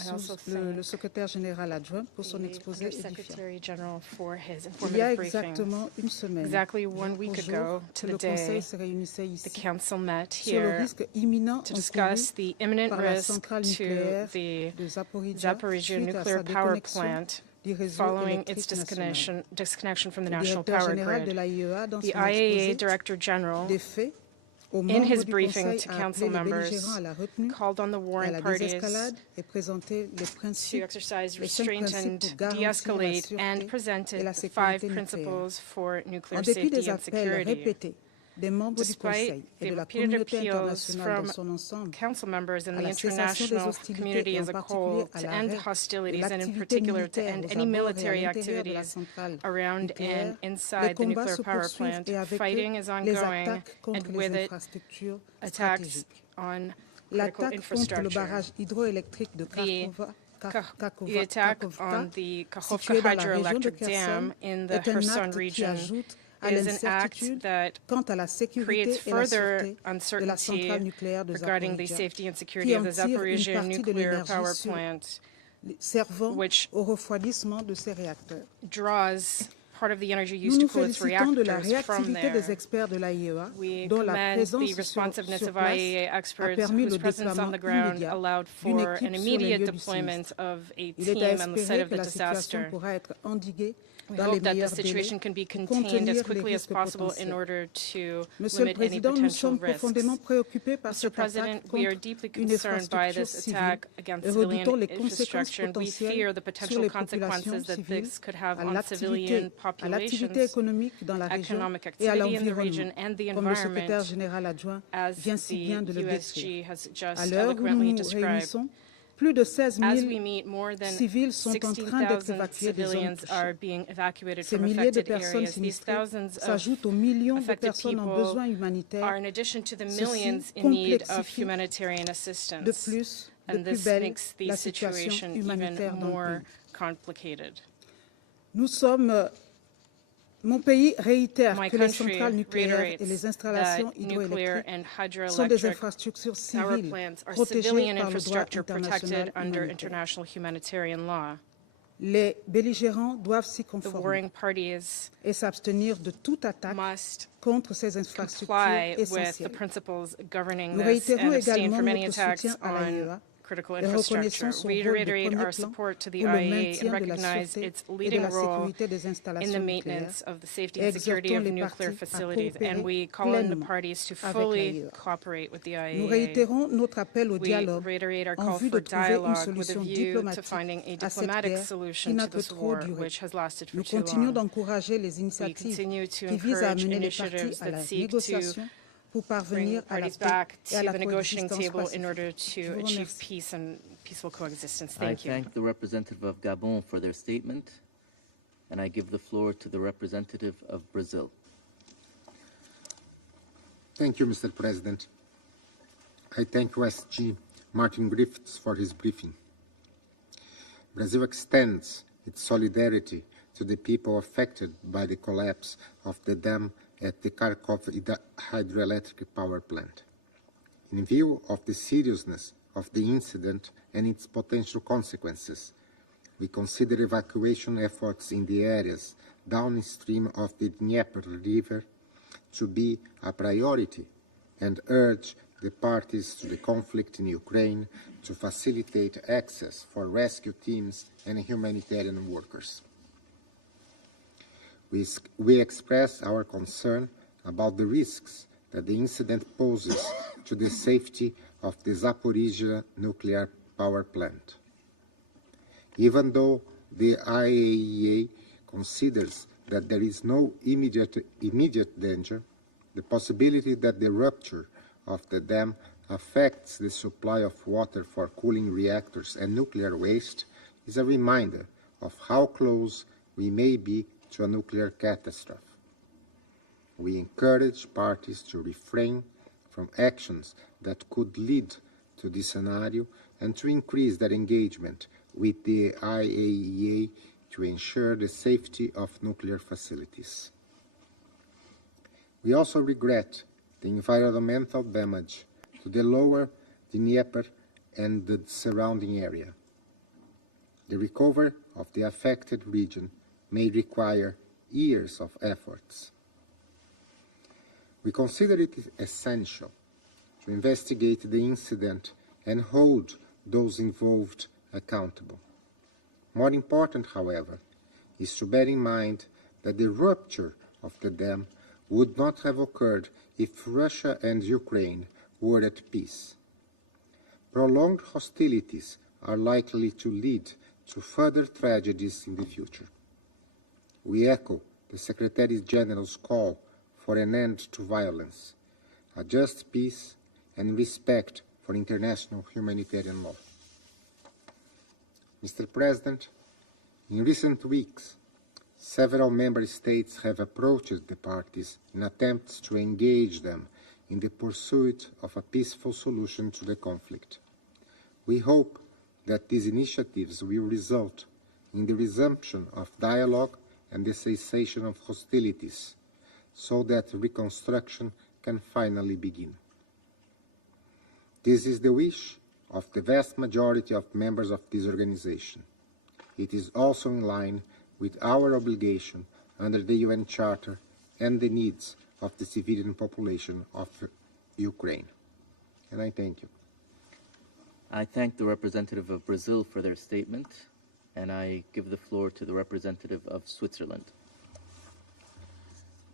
secrétaire général adjoint pour son exposé édifiant. Secretary General for his Il y a informative briefing. exactement une semaine, Exactly 1 week ago to the le day, Conseil se réunissait the ici Council met sur le here risque imminent to discuss the imminent par la risk centrale to nucléaire the de Zaporizhia suite à nuclear sa power déconnexion plant du réseau following its électrique national. disconnection from the Le national directeur power général de grid. l'AIEA, dans The son IAEA exposé Director General, des faits, aux in membres his du briefing Conseil, to a council appelé les members, belligérants à la retenue, called on the à warring la parties désescalade et présenté les to principes, exercise les 5 restraint principes and pour garantir la de-escalate, sûreté and et presented la the 5 sécurité nucléaire. principles for nuclear En dépit safety des and appels security. répétés des membres du Conseil Despite et the de la repeated communauté appeals internationale dans from son ensemble council members and à the la cessation des international hostilités community et en as a particulier whole à to l'arrêt end de hostilities and in l'activité particular to militaire end aux any abords et à military l'intérieur de la activities centrale around nucléaire, and les inside the combats nuclear se power poursuivent plant. et avec Fighting eux is les ongoing, attaques contre and les with it, infrastructures attacks stratégiques. on critical L'attaque contre le infrastructure. barrage hydroélectrique de The attack on the Kakhovka situé dans la région de hydroelectric Kherson, dam in the est un Kherson acte qui region ajoute à is an act l'incertitude that quant à la sécurité creates et la further sûreté de la uncertainty centrale nucléaire de regarding the Zaporizhia, safety and security qui of en the tire une Zaporizhia partie de nuclear l'énergie power sur plant, servant which au refroidissement de ces réacteurs. draws part of the energy Nous used nous to cool its félicitons de la reactors from réactivité there. des experts de l'AIEA, We dont la commend présence the responsiveness sur of place IAEA a experts permis whose le presence on déploiement the ground immédiat allowed d'une for équipe an sur les immediate lieux du deployment sinistre. of a Il est team à on the site espérer of que the la situation disaster. pourra être endiguée We dans hope les that the meilleurs délais situation can be pour contained contenir as les quickly as risques possible in potentiels. order to Monsieur le limit any Président, nous potential sommes risks. profondément préoccupés par Mr. cette attaque President, we are contre deeply une concerned by infrastructure this civile attack against et civilian redoutons les conséquences infrastructure, and we potentielles fear the sur potential les consequences populations that civiles, this could have à on civilian l'activité populations, économique dans la région economic et à activity in the region l'environnement, and the comme le secrétaire environment, général adjoint as vient si the bien de le USG décrire. has À just l'heure où nous eloquently nous described. réunissons, plus de 16 As we 000 meet, more than civils sont en train d'être 16,000 évacués des zones civilians are touchées. being evacuated Ces from milliers de affected personnes areas. These sinistrées thousands of s'ajoutent aux millions de affected personnes en people besoin humanitaire. are in addition to the Ceci millions in need of complexifie humanitarian de assistance. plus, de And plus this belle makes the la situation situation even humanitaire dans le more pays. complicated. Mon pays réitère My que les country centrales nucléaires et reiterates les installations that nuclear and hydroélectriques sont des hydroelectric infrastructures power civiles plants are protégées civilian par le droit infrastructure international protected under humanitaire. international humanitarian law. Les belligérants doivent s'y The conformer warring parties et s'abstenir de toute attaque must contre ces infrastructures comply with the essentielles. principles governing Nous this réitérons and abstain également from any notre attacks soutien à on l'AIEA critical et infrastructure. reconnaissons son We rôle de reiterate premier our plan support to the pour le IAEA and maintien de la recognize sûreté its et de leading la role sécurité des in installations the nucléaires maintenance of the safety et and security of exhortons les nuclear parties à facilities, and coopérer we call on the pleinement parties to avec fully l'AIEA. cooperate with the Nous IAEA. réitérons notre appel au We dialogue reiterate our en call vue for de trouver une dialogue with a solution view to diplomatique finding a à cette diplomatic guerre qui solution n'a to que this trop war, duré. which has lasted for Nous too continuons long. d'encourager les We initiatives continue to qui visent à encourage amener les parties initiatives à la that seek to négociation pour bring parvenir à la parties paix back et à to la the negotiating coexistence table in pacifique. order Je to vous achieve remercie. peace and peaceful coexistence. I Thank you. thank the representative of Gabon for their statement, and I give the floor to the representative of Brazil. Thank you, Mr. President. I thank USG Martin Griffiths for his briefing. Brazil extends its solidarity to the people affected by the collapse of the dam at the Kakhovka hydroelectric power plant. In view of the seriousness of the incident and its potential consequences, we consider evacuation efforts in the areas downstream of the Dnieper River to be a priority and urge the parties to the conflict in Ukraine to facilitate access for rescue teams and humanitarian workers. We express our concern about the risks that the incident poses to the safety of the Zaporizhzhia nuclear power plant. Even though the IAEA considers that there is no immediate danger, the possibility that the rupture of the dam affects the supply of water for cooling reactors and nuclear waste is a reminder of how close we may be to a nuclear catastrophe. We encourage parties to refrain from actions that could lead to this scenario and to increase their engagement with the IAEA to ensure the safety of nuclear facilities. We also regret the environmental damage to the lower Dnieper and the surrounding area. The recovery of the affected region may require years of efforts. We consider it essential to investigate the incident and hold those involved accountable. More important, however, is to bear in mind that the rupture of the dam would not have occurred if Russia and Ukraine were at peace. Prolonged hostilities are likely to lead to further tragedies in the future. We echo the Secretary General's call for an end to violence, a just peace, and respect for international humanitarian law. Mr. President, in recent weeks, several member states have approached the parties in attempts to engage them in the pursuit of a peaceful solution to the conflict. We hope that these initiatives will result in the resumption of dialogue and the cessation of hostilities, so that reconstruction can finally begin. This is the wish of the vast majority of members of this organization. It is also in line with our obligation under the UN Charter and the needs of the civilian population of Ukraine. And I thank you. I thank the representative of Brazil for their statement, and I give the floor to the representative of Switzerland.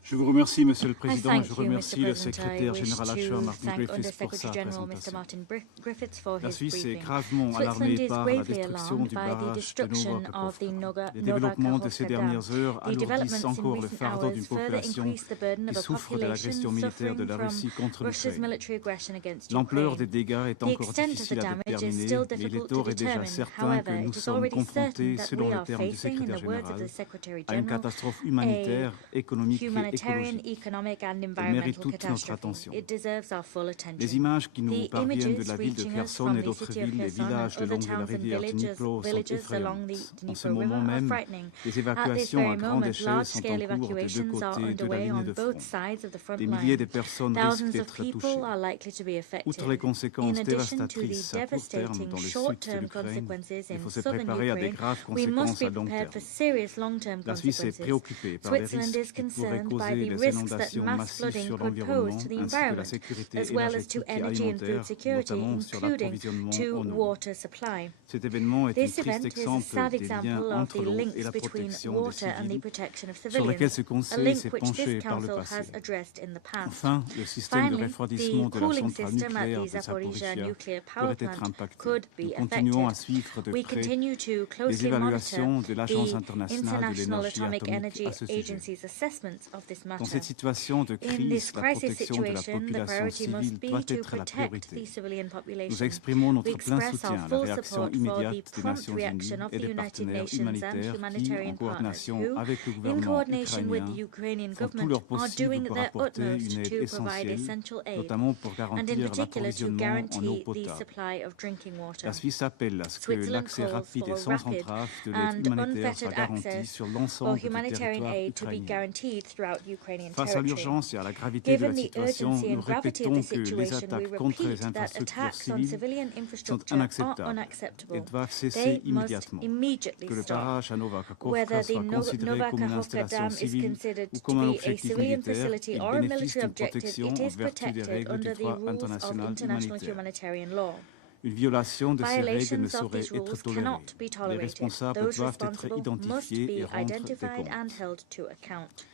Je vous remercie, Monsieur le I Président. thank Je you, remercie Mr. le President. I secrétaire wish général adjoint to Martin thank Griffiths pour Under sa Secretary General Mr. présentation. Martin Griffiths for La his Suisse est briefing. gravement Switzerland alarmée is par la gravely destruction alarmed du by the barrage de destruction of the Kakhovka. Les Nova développements de ces Kakhovka dernières dam. heures The alourdissent developments in encore le recent fardeau d'une hours further population increase the burden qui of a souffre de l'agression population militaire de suffering la Russie from contre Russia's l'Ukraine. military aggression against L'ampleur Ukraine. des dégâts est The encore extent of the difficile à damage is déterminer, still mais il est difficult to d'ores et déjà determine. certain que However, nous it is sommes already certain confrontés, that selon we les are termes du facing, in secrétaire the words of général, the Secretary à une General, catastrophe humanitaire, économique et humanitarian, écologique. economic and Elle mérite environmental toute notre catastrophe. attention. It deserves our full attention. Les images qui nous The parviennent de images la ville de reaching us Kherson from et the d'autres city of villes et Kherson and villages le other long de la towns and rivière Dnipro sont villages along the effrayantes. En ce Dnipro River moment are même, frightening. des At this évacuations very à grande moment, échelle sont large-scale en cours des deux evacuations are côtés de la underway ligne on de both front. sides of the front Des milliers de line. personnes risquent Thousands of d'être touchées. people are likely to be affected. Outre les conséquences In addition to the dévastatrices à court terme devastating dans le sud de short-term l'Ukraine, consequences il in faut se southern préparer à des Ukraine, graves we must conséquences be à long prepared for terme. serious long-term La Suisse est consequences. préoccupée par les Switzerland risques is qui pourraient concerned by causer the les risks that inondations mass massives flooding sur could pose l'environnement to the ainsi que la environment, sécurité as well as to énergétique et energy and alimentaire, food security, notamment sur including l'approvisionnement to en eau. water supply. Cet événement est un This triste event is a exemple sad des liens example of entre the l'eau et links la between protection des water and the civils, protection of sur lesquels ce civilians, a Conseil link s'est which penché this par le Council passé. has addressed in the past. Enfin, le système de Finally, refroidissement the de la cooling centrale system at nucléaire the de Zaporizhzhia Zaporizhzhia nuclear power pourrait être plant impacté. could be Nous affected. continuons à suivre de We près continue to les closely évaluations monitor de l'Agence the internationale de International l'énergie Atomic atomique Energy à ce sujet. Agency's assessments of this this matter. Dans cette situation de In crise, this la crisis protection de la situation, the population priority must civile be doit to être la protect priorité. the civilian Nous population. exprimons We notre plein express soutien our à la full réaction support for the immédiate des prompt Nations Unies reaction of et the des United partenaires Nations and humanitaires qui, en humanitarian partners coordination who, avec le in gouvernement coordination with the ukrainien, Ukrainian font tout government, leur are possible doing pour their apporter utmost une aide to provide essentielle, essential aid, notamment pour and in garantir particular to l'approvisionnement en eau guarantee the potable. supply of drinking water. La Suisse appelle à ce que Switzerland l'accès calls rapide et for sans rapid entrave de l'aide and humanitaire soit unfettered garanti access sur for l'ensemble du humanitarian territoire aid to be ukrainien. guaranteed throughout Ukrainian Face à territory. l'urgence et à la gravité de Given la the situation, urgency nous and gravity of répétons the que les situation, we attaques contre les repeat that infrastructures attacks on civiles civilian sont infrastructure are inacceptables et unacceptable. doivent cesser They must immédiatement. immediately Que le stop. barrage à Nova Kakhovka Whether the soit considéré comme une Kakhovka installation Dam is civile considered ou to comme un be a objectif civilian militaire, facility il or a bénéficie military d'une objective, protection it en is vertu des protected règles du under the droit rules of international international humanitaire. humanitarian law. Une violation de ces règles ne Violations of saurait these être rules tolérée. cannot be Les tolerated. responsables Those doivent être responsible must identifiés et be rendre des identified comptes. and held to account.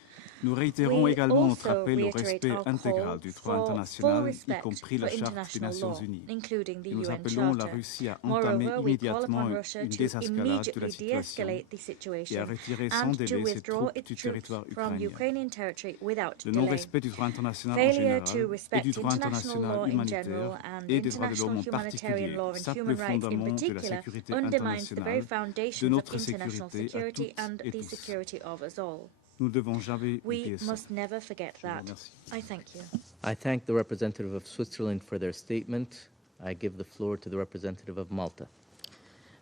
Nous réitérons We également notre also appel au reiterate respect our intégral call du droit for full international, y respect compris la for Charte des international Nations law, Unies. including the Et nous UN appelons la Charter. Russie à entamer Moreover, we call immédiatement upon Russia une to désescalade de la immediately situation de-escalate the et situation à retirer sans and to délai ses withdraw troupes its du troops territoire from ukrainien. Ukrainian territory without Le delay. non-respect du droit international en Failure to général et respect du droit international law international in general humanitaire and et des droits de l'homme international en humanitarian particulier law and sape le human rights in fondement de la particular sécurité undermines the very internationale, de foundations of notre international sécurité à security toutes and et the tous. security of us all. Nous ne devons jamais We oublier ça. must never forget Je vous that. remercie. I thank you. I thank the representative of Switzerland for their statement. I give the floor to the representative of Malta.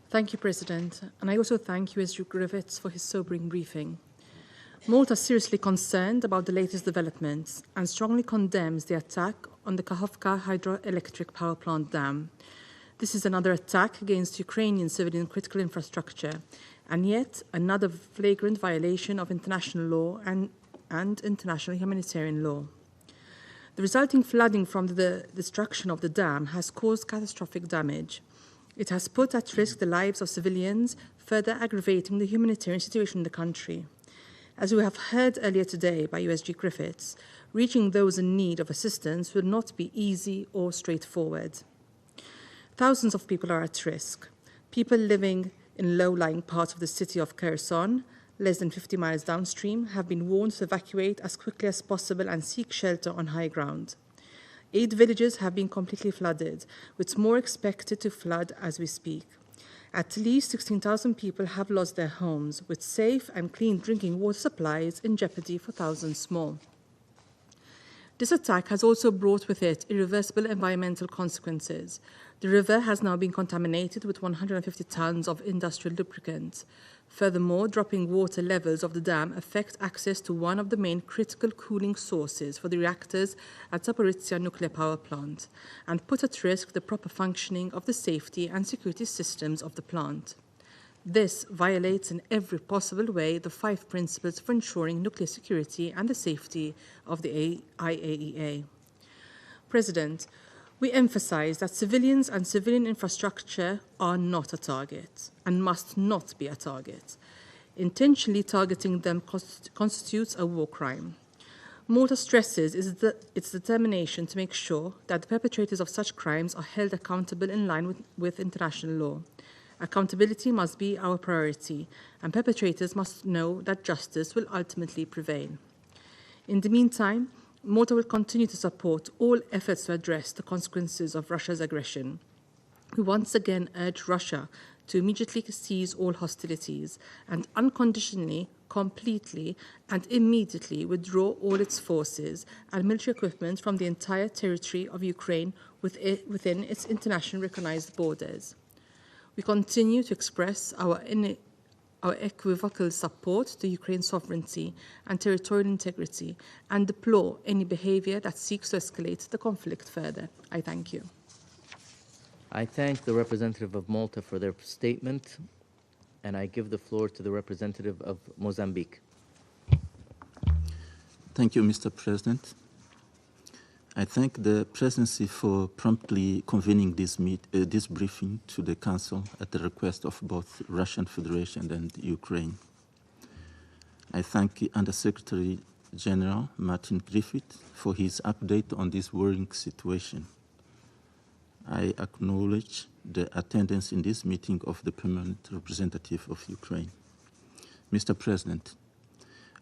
Thank you, President, and I also thank USG Griffiths for his sobering briefing. Malta is seriously concerned about the latest developments and strongly condemns the attack on the Kakhovka hydroelectric power plant dam. This is another attack against Ukrainian civilian critical infrastructure, and yet another flagrant violation of international law and international humanitarian law. The resulting flooding from the destruction of the dam has caused catastrophic damage. It has put at risk the lives of civilians, further aggravating the humanitarian situation in the country. As we have heard earlier today by USG Griffiths, reaching those in need of assistance will not be easy or straightforward. Thousands of people are at risk. People living in low-lying parts of the city of Kherson, less than 50 miles downstream, have been warned to evacuate as quickly as possible and seek shelter on high ground. 8 villages have been completely flooded, with more expected to flood as we speak. At least 16,000 people have lost their homes, with safe and clean drinking water supplies in jeopardy for thousands more. This attack has also brought with it irreversible environmental consequences. The river has now been contaminated with 150 tons of industrial lubricant. Furthermore, dropping water levels of the dam affect access to one of the main critical cooling sources for the reactors at Zaporizhzhia nuclear power plant and put at risk the proper functioning of the safety and security systems of the plant. This violates in every possible way the 5 principles for ensuring nuclear security and the safety of the IAEA. President, we emphasize that civilians and civilian infrastructure are not a target and must not be a target. Intentionally targeting them constitutes a war crime. Malta stresses its determination to make sure that the perpetrators of such crimes are held accountable in line with international law. Accountability must be our priority, and perpetrators must know that justice will ultimately prevail. In the meantime, Malta will continue to support all efforts to address the consequences of Russia's aggression. We once again urge Russia to immediately cease all hostilities and unconditionally, completely, and immediately withdraw all its forces and military equipment from the entire territory of Ukraine within its internationally recognized borders. We continue to express our equivocal support to Ukraine's sovereignty and territorial integrity and deplore any behavior that seeks to escalate the conflict further. I thank you. I thank the representative of Malta for their statement, and I give the floor to the representative of Mozambique. Thank you, Mr. President. I thank the presidency for promptly convening this briefing to the Council at the request of both Russian Federation and Ukraine. I thank the Undersecretary General Martin Griffiths for his update on this worrying situation. I acknowledge the attendance in this meeting of the permanent representative of Ukraine. Mr. President,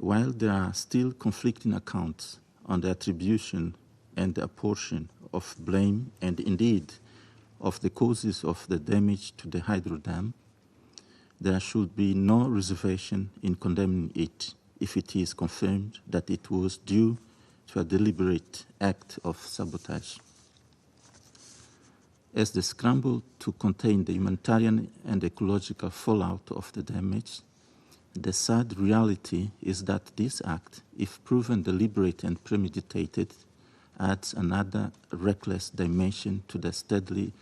While there are still conflicting accounts on the attribution and the apportion of blame and indeed of the causes of the damage to the hydro dam, there should be no reservation in condemning it if it is confirmed that it was due to a deliberate act of sabotage. As the scramble to contain the humanitarian and ecological fallout of the damage, the sad reality is that this act, if proven deliberate and premeditated, adds another reckless dimension to the steadily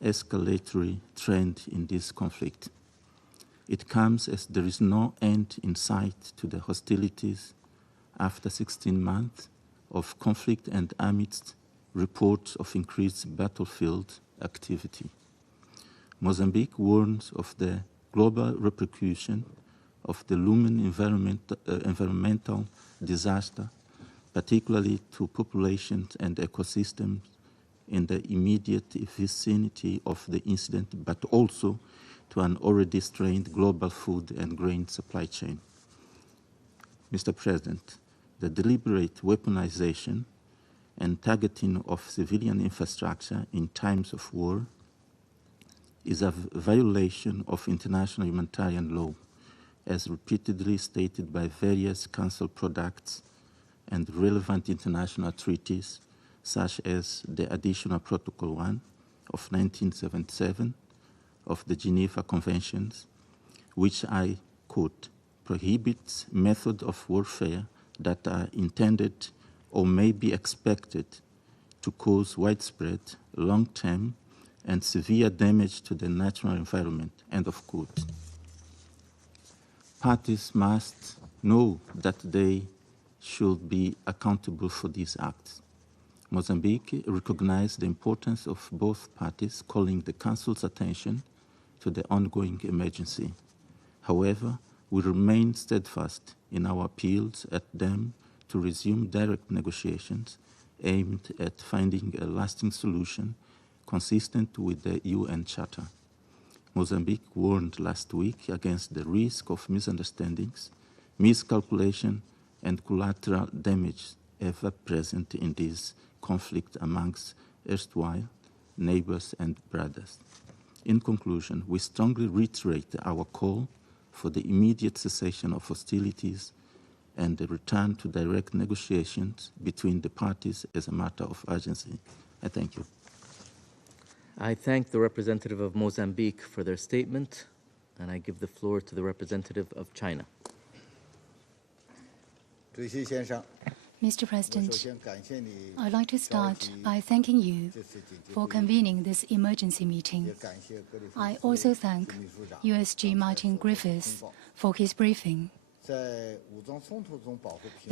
escalatory trend in this conflict. It comes as there is no end in sight to the hostilities after 16 months of conflict and amidst reports of increased battlefield activity. Mozambique warns of the global repercussion of the looming environmental disaster, particularly to populations and ecosystems in the immediate vicinity of the incident, but also to an already strained global food and grain supply chain. Mr. President, the deliberate weaponization and targeting of civilian infrastructure in times of war is a violation of international humanitarian law, as repeatedly stated by various Council products and relevant international treaties, such as the Additional Protocol 1 of 1977 of the Geneva Conventions, which I quote, prohibits methods of warfare that are intended or may be expected to cause widespread, long-term, and severe damage to the natural environment, end of quote. Parties must know that they should be accountable for these acts. Mozambique recognized the importance of both parties, calling the Council's attention to the ongoing emergency. However, we remain steadfast in our appeals at them to resume direct negotiations aimed at finding a lasting solution consistent with the UN Charter. Mozambique warned last week against the risk of misunderstandings, miscalculation, and collateral damage ever present in this conflict amongst erstwhile neighbors and brothers. In conclusion, we strongly reiterate our call for the immediate cessation of hostilities and the return to direct negotiations between the parties as a matter of urgency. I thank you. I thank the representative of Mozambique for their statement, and I give the floor to the representative of China. Mr. President, I'd like to start by thanking you for convening this emergency meeting. I also thank USG Martin Griffiths for his briefing. The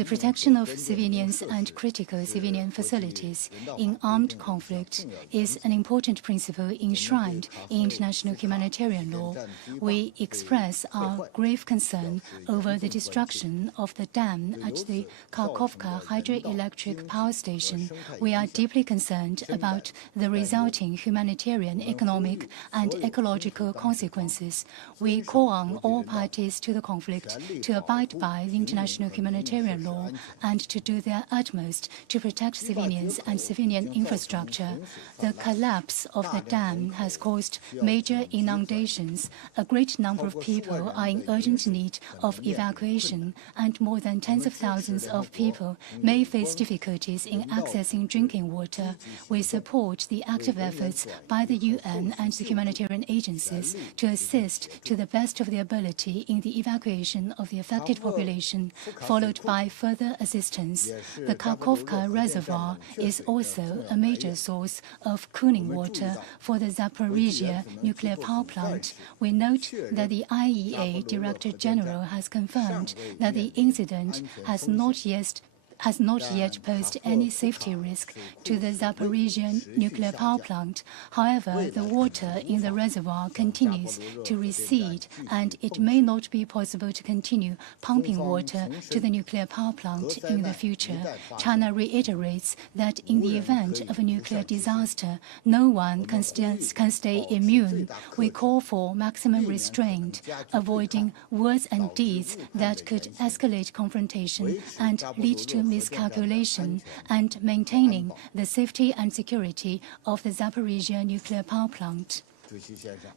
protection of civilians and critical civilian facilities in armed conflict is an important principle enshrined in international humanitarian law. We express our grave concern over the destruction of the dam at the Kakhovka hydroelectric power station. We are deeply concerned about the resulting humanitarian, economic, and ecological consequences. We call on all parties to the conflict to abide by the international humanitarian law and to do their utmost to protect civilians and civilian infrastructure. The collapse of the dam has caused major inundations. A great number of people are in urgent need of evacuation, and more than tens of thousands of people may face difficulties in accessing drinking water. We support the active efforts by the UN and the humanitarian agencies to assist to the best of their ability in the evacuation of the affected population, followed by further assistance. The Kakhovka reservoir is also a major source of cooling water for the Zaporizhia nuclear power plant. We note that the IAEA Director General has confirmed that the incident has not yet has not yet posed any safety risk to the Zaporizhzhia nuclear power plant. However, the water in the reservoir continues to recede, and it may not be possible to continue pumping water to the nuclear power plant in the future. China reiterates that in the event of a nuclear disaster, no one can stay immune. We call for maximum restraint, avoiding words and deeds that could escalate confrontation and lead to miscalculation, and maintaining the safety and security of the Zaporizhzhia nuclear power plant.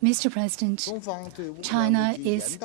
Mr. President, China is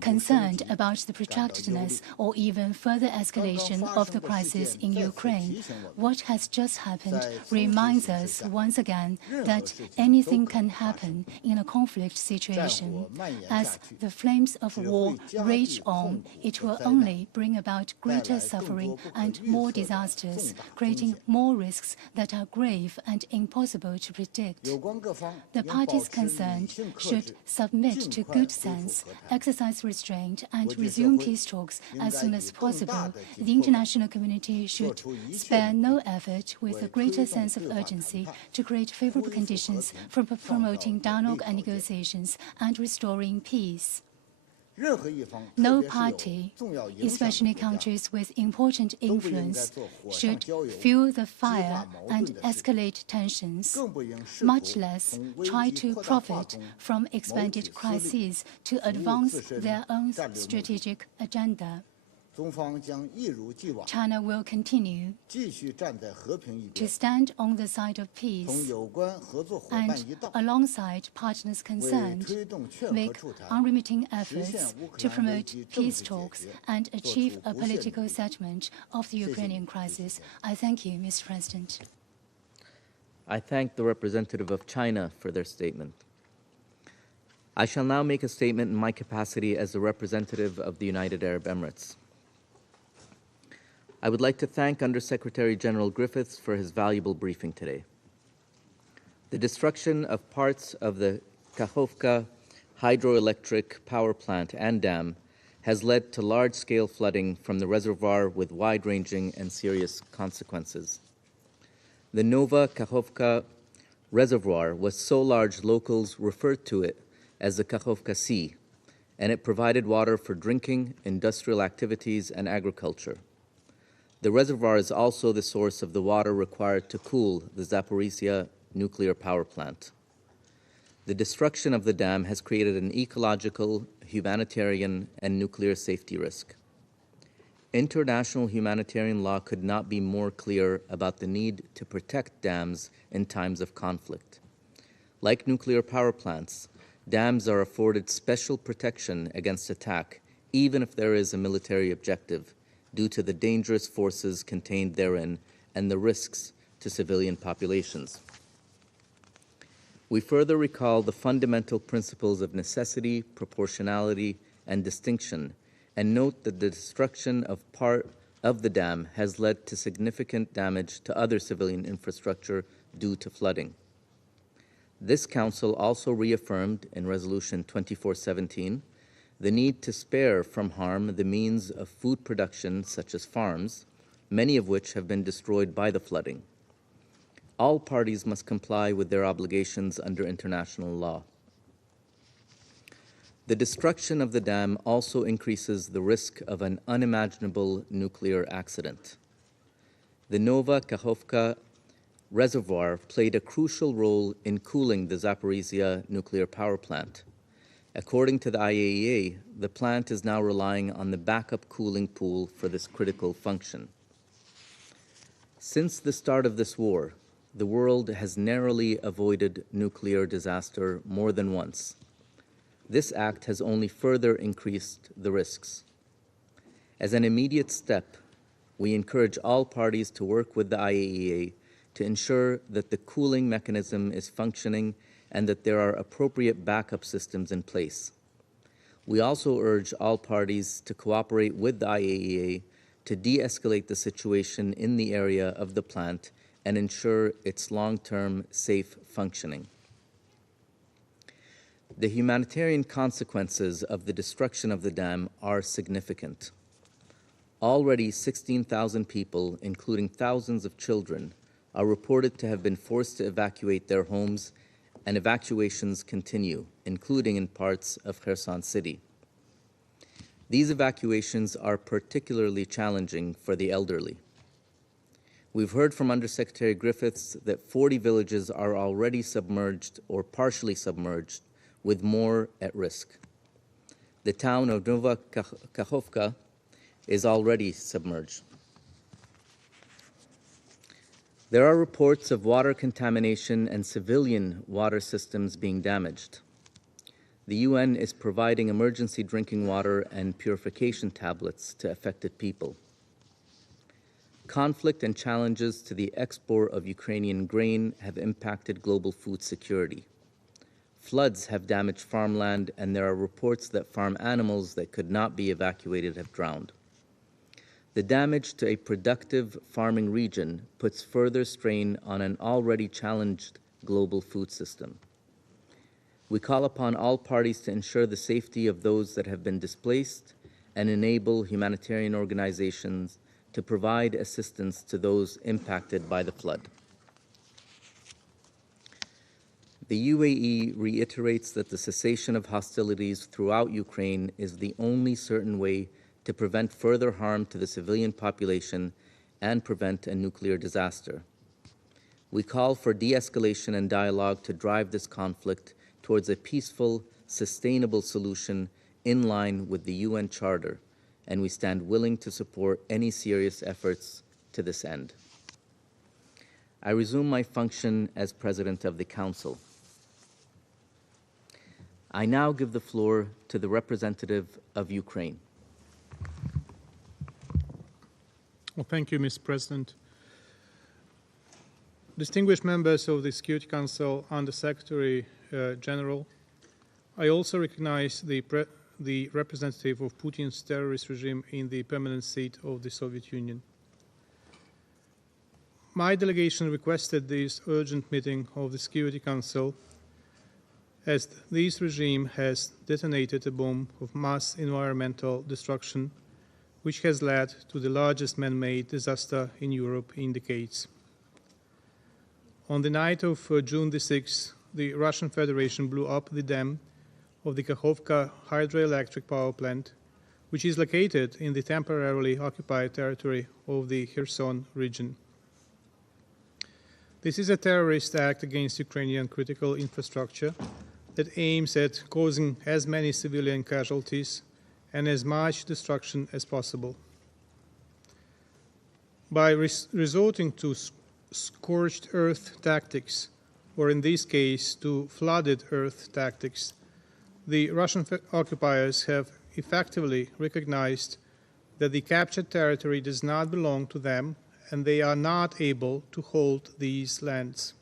concerned about the protractedness or even further escalation of the crisis in Ukraine. What has just happened reminds us once again that anything can happen in a conflict situation. As the flames of war rage on, it will only bring about greater suffering and more disasters, creating more risks that are grave and impossible to predict. The parties concerned should submit to good sense, exercise restraint, and resume peace talks as soon as possible. The international community should spare no effort with a greater sense of urgency to create favorable conditions for promoting dialogue and negotiations and restoring peace. No party, especially countries with important influence, should fuel the fire and escalate tensions, much less try to profit from expanded crises to advance their own strategic agenda. China will continue to stand on the side of peace and, alongside partners concerned, make unremitting efforts to promote peace talks and achieve a political settlement of the Ukrainian crisis. I thank you, Mr. President. I thank the representative of China for their statement. I shall now make a statement in my capacity as the representative of the United Arab Emirates. I would like to thank Undersecretary General Griffiths for his valuable briefing today. The destruction of parts of the Kakhovka hydroelectric power plant and dam has led to large-scale flooding from the reservoir with wide-ranging and serious consequences. The Nova Kakhovka reservoir was so large locals referred to it as the Kakhovka Sea, and it provided water for drinking, industrial activities, and agriculture. The reservoir is also the source of the water required to cool the Zaporizhzhia nuclear power plant. The destruction of the dam has created an ecological, humanitarian, and nuclear safety risk. International humanitarian law could not be more clear about the need to protect dams in times of conflict. Like nuclear power plants, dams are afforded special protection against attack, even if there is a military objective, due to the dangerous forces contained therein and the risks to civilian populations. We further recall the fundamental principles of necessity, proportionality, and distinction, and note that the destruction of part of the dam has led to significant damage to other civilian infrastructure due to flooding. This Council also reaffirmed in Resolution 2417 the need to spare from harm the means of food production such as farms, many of which have been destroyed by the flooding. All parties must comply with their obligations under international law. The destruction of the dam also increases the risk of an unimaginable nuclear accident. The Nova Kakhovka reservoir played a crucial role in cooling the Zaporizhzhia nuclear power plant. According to the IAEA, the plant is now relying on the backup cooling pool for this critical function. Since the start of this war, the world has narrowly avoided nuclear disaster more than once. This act has only further increased the risks. As an immediate step, we encourage all parties to work with the IAEA to ensure that the cooling mechanism is functioning and that there are appropriate backup systems in place. We also urge all parties to cooperate with the IAEA to de-escalate the situation in the area of the plant and ensure its long-term safe functioning. The humanitarian consequences of the destruction of the dam are significant. Already 16,000 people, including thousands of children, are reported to have been forced to evacuate their homes, and evacuations continue, including in parts of Kherson City. These evacuations are particularly challenging for the elderly. We've heard from Undersecretary Griffiths that 40 villages are already submerged or partially submerged, with more at risk. The town of Nova Kakhovka is already submerged. There are reports of water contamination and civilian water systems being damaged. The UN is providing emergency drinking water and purification tablets to affected people. Conflict and challenges to the export of Ukrainian grain have impacted global food security. Floods have damaged farmland, and there are reports that farm animals that could not be evacuated have drowned. The damage to a productive farming region puts further strain on an already challenged global food system. We call upon all parties to ensure the safety of those that have been displaced and enable humanitarian organizations to provide assistance to those impacted by the flood. The UAE reiterates that the cessation of hostilities throughout Ukraine is the only certain way to prevent further harm to the civilian population and prevent a nuclear disaster. We call for de-escalation and dialogue to drive this conflict towards a peaceful, sustainable solution in line with the UN Charter, and we stand willing to support any serious efforts to this end. I resume my function as President of the Council. I now give the floor to the representative of Ukraine. Well, thank you, Mr. President. Distinguished members of the Security Council, Under-Secretary General, I also recognize the representative of Putin's terrorist regime in the permanent seat of the Soviet Union. My delegation requested this urgent meeting of the Security Council as this regime has detonated a bomb of mass environmental destruction which has led to the largest man-made disaster in Europe in decades. On the night of June the 6th, the Russian Federation blew up the dam of the Kakhovka hydroelectric power plant, which is located in the temporarily occupied territory of the Kherson region. This is a terrorist act against Ukrainian critical infrastructure that aims at causing as many civilian casualties and as much destruction as possible. By resorting to scorched earth tactics, or in this case to flooded earth tactics, the Russian occupiers have effectively recognized that the captured territory does not belong to them and they are not able to hold these lands.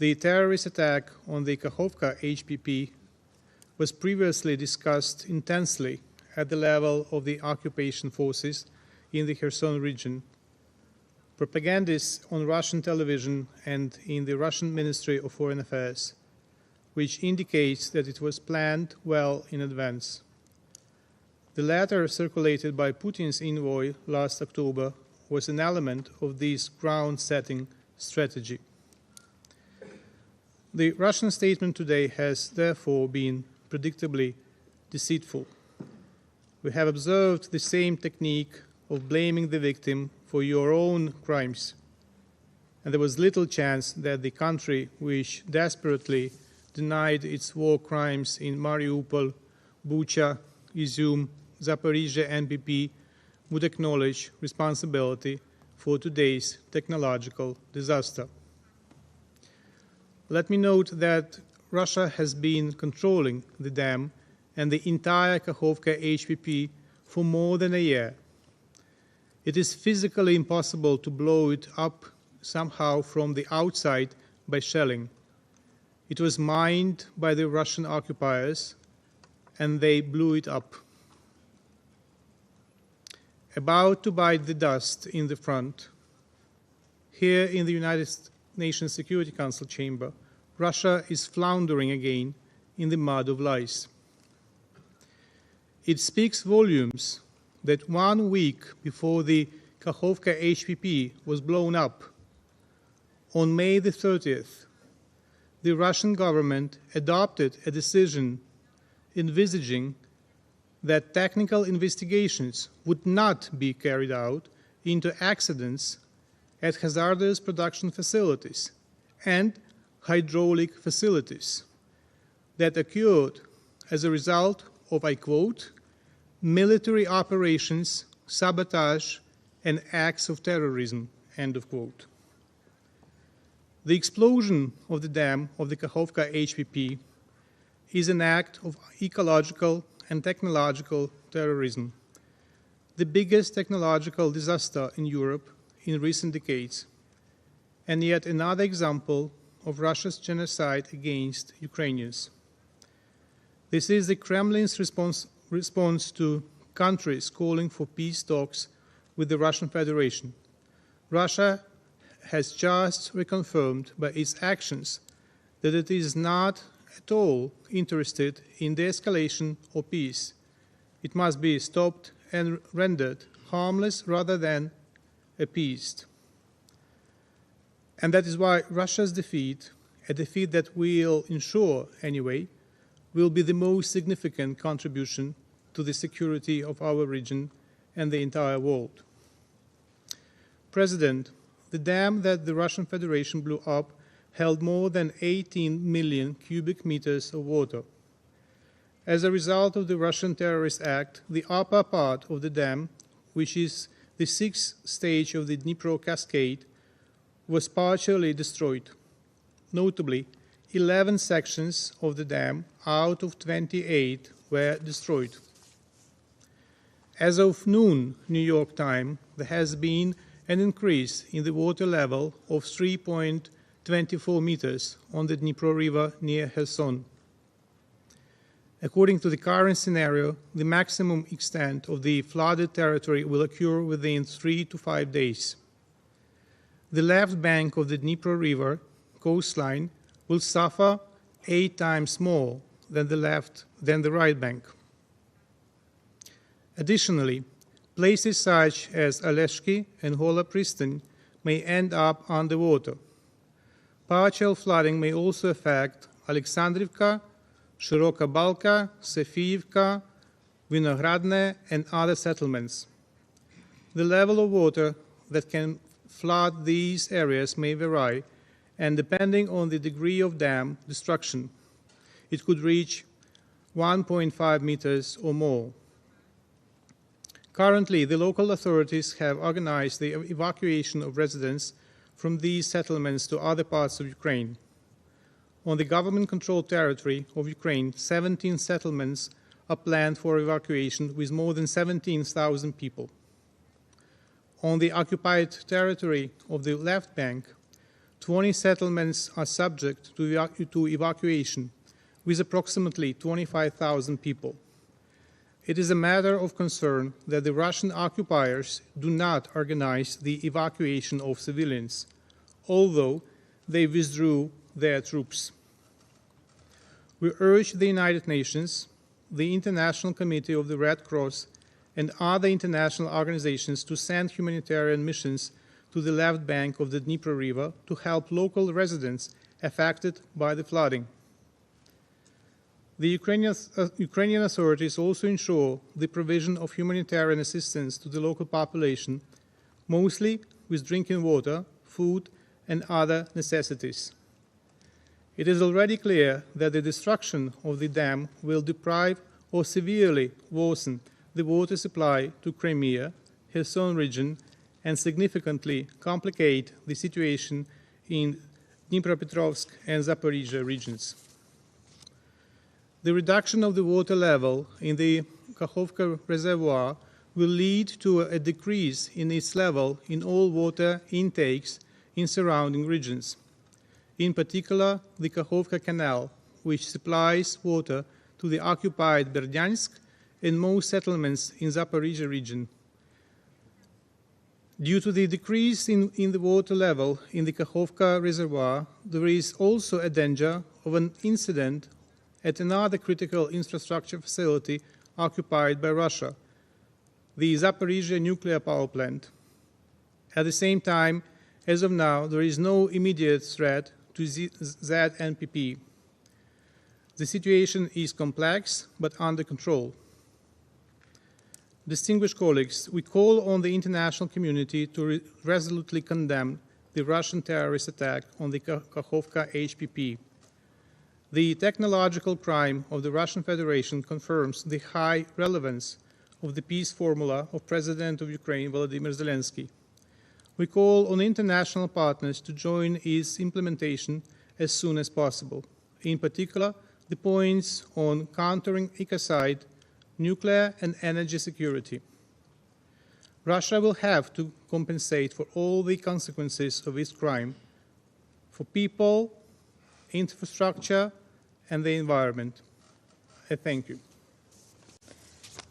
The terrorist attack on the Kakhovka HPP was previously discussed intensely at the level of the occupation forces in the Kherson region. Propagandists on Russian television and in the Russian Ministry of Foreign Affairs, which indicates that it was planned well in advance. The letter circulated by Putin's envoy last October was an element of this ground-setting strategy. The Russian statement today has therefore been predictably deceitful. We have observed the same technique of blaming the victim for your own crimes, and there was little chance that the country which desperately denied its war crimes in Mariupol, Bucha, Izum, Zaporizhzhia and BP would acknowledge responsibility for today's technological disaster. Let me note that Russia has been controlling the dam and the entire Kakhovka HPP for more than a year. It is physically impossible to blow it up somehow from the outside by shelling. It was mined by the Russian occupiers, and they blew it up. About to bite the dust in the front, here in the United Nations Security Council chamber, Russia is floundering again in the mud of lies. It speaks volumes that 1 week before the Kakhovka HPP was blown up, on May the 30th, the Russian government adopted a decision envisaging that technical investigations would not be carried out into accidents at hazardous production facilities and hydraulic facilities that occurred as a result of, I quote, military operations, sabotage, and acts of terrorism, end of quote. The explosion of the dam of the Kakhovka HPP is an act of ecological and technological terrorism, the biggest technological disaster in Europe in recent decades, and yet another example of Russia's genocide against Ukrainians. This is the Kremlin's response to countries calling for peace talks with the Russian Federation. Russia has just reconfirmed by its actions that it is not at all interested in the escalation of peace. It must be stopped and rendered harmless rather than appeased. And that is why Russia's defeat, a defeat that we'll ensure anyway, will be the most significant contribution to the security of our region and the entire world. President, the dam that the Russian Federation blew up held more than 18 million cubic meters of water. As a result of the Russian terrorist act, the upper part of the dam, which is the 6th stage of the Dnipro cascade, was partially destroyed. Notably, 11 sections of the dam out of 28 were destroyed. As of noon New York time, there has been an increase in the water level of 3.24 meters on the Dnipro River near Kherson. According to the current scenario, the maximum extent of the flooded territory will occur within 3 to 5 days. The left bank of the Dnipro River coastline will suffer 8 times more than the right bank. Additionally, places such as Oleshki and Hola Pristan may end up underwater. Partial flooding may also affect Alexandrivka, Shiroka Balka, Sofiivka, Vinogradne, and other settlements. The level of water that can flood these areas may vary, and depending on the degree of dam destruction, it could reach 1.5 meters or more. Currently, the local authorities have organized the evacuation of residents from these settlements to other parts of Ukraine. On the government-controlled territory of Ukraine, 17 settlements are planned for evacuation with more than 17,000 people. On the occupied territory of the left bank, 20 settlements are subject to evacuation with approximately 25,000 people. It is a matter of concern that the Russian occupiers do not organize the evacuation of civilians, although they withdrew their troops. We urge the United Nations, the International Committee of the Red Cross, and other international organizations to send humanitarian missions to the left bank of the Dnipro River to help local residents affected by the flooding. The Ukrainian authorities also ensure the provision of humanitarian assistance to the local population, mostly with drinking water, food, and other necessities. It is already clear that the destruction of the dam will deprive or severely worsen the water supply to Crimea, Kherson region, and significantly complicate the situation in Dnipropetrovsk and Zaporizhzhia regions. The reduction of the water level in the Kakhovka reservoir will lead to a decrease in its level in all water intakes in surrounding regions. In particular, the Kakhovka Canal, which supplies water to the occupied Berdyansk and most settlements in Zaporizhzhia region. Due to the decrease in the water level in the Kakhovka reservoir, there is also a danger of an incident at another critical infrastructure facility occupied by Russia, the Zaporizhzhia nuclear power plant. At the same time, as of now, there is no immediate threat to ZNPP. The situation is complex but under control. Distinguished colleagues, we call on the international community to resolutely condemn the Russian terrorist attack on the Kakhovka HPP. The technological crime of the Russian Federation confirms the high relevance of the peace formula of President of Ukraine, Volodymyr Zelensky. We call on international partners to join its implementation as soon as possible, in particular, the points on countering ecocide, nuclear and energy security. Russia will have to compensate for all the consequences of its crime, for people, infrastructure, and the environment. I thank you.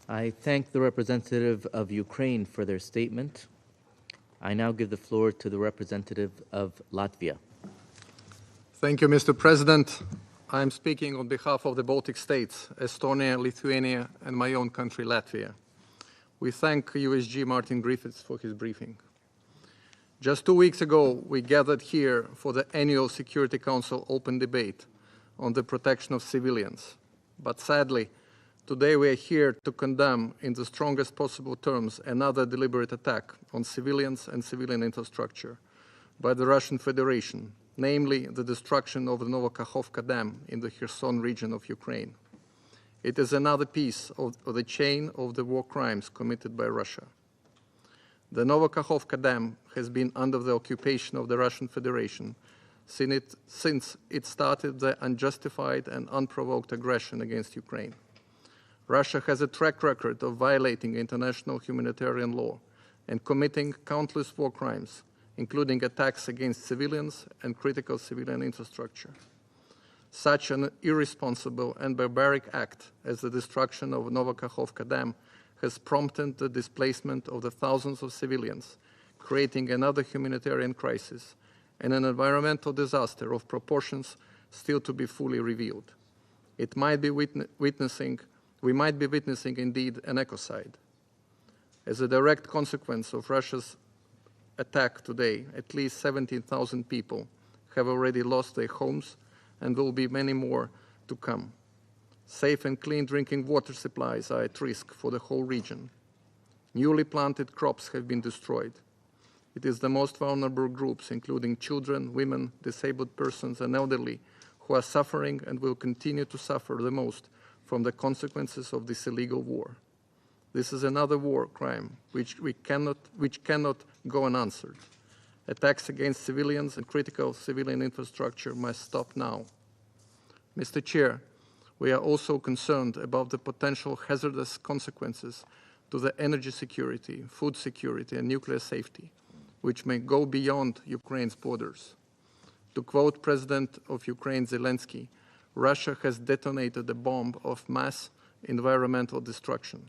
I thank the representative of Ukraine for their statement. I now give the floor to the representative of Latvia. Thank you, Mr. President. I am speaking on behalf of the Baltic states, Estonia, Lithuania, and my own country, Latvia. We thank USG Martin Griffiths for his briefing. Just 2 weeks ago, we gathered here for the annual Security Council open debate on the protection of civilians. But sadly, today we are here to condemn in the strongest possible terms another deliberate attack on civilians and civilian infrastructure by the Russian Federation, namely the destruction of the Kakhovka Dam in the Kherson region of Ukraine. It is another piece of the chain of the war crimes committed by Russia. The Kakhovka Dam has been under the occupation of the Russian Federation since it started the unjustified and unprovoked aggression against Ukraine. Russia has a track record of violating international humanitarian law and committing countless war crimes, including attacks against civilians and critical civilian infrastructure. Such an irresponsible and barbaric act as the destruction of Kakhovka Dam has prompted the displacement of the thousands of civilians, creating another humanitarian crisis and an environmental disaster of proportions still to be fully revealed. We might be witnessing indeed an ecocide. As a direct consequence of Russia's attack today, at least 17,000 people have already lost their homes and will be many more to come. Safe and clean drinking water supplies are at risk for the whole region. Newly planted crops have been destroyed. It is the most vulnerable groups, including children, women, disabled persons, and elderly, who are suffering and will continue to suffer the most from the consequences of this illegal war. This is another war crime which cannot go unanswered. Attacks against civilians and critical civilian infrastructure must stop now. Mr. Chair, we are also concerned about the potential hazardous consequences to the energy security, food security, and nuclear safety, which may go beyond Ukraine's borders. To quote President of Ukraine Zelensky, Russia has detonated a bomb of mass environmental destruction.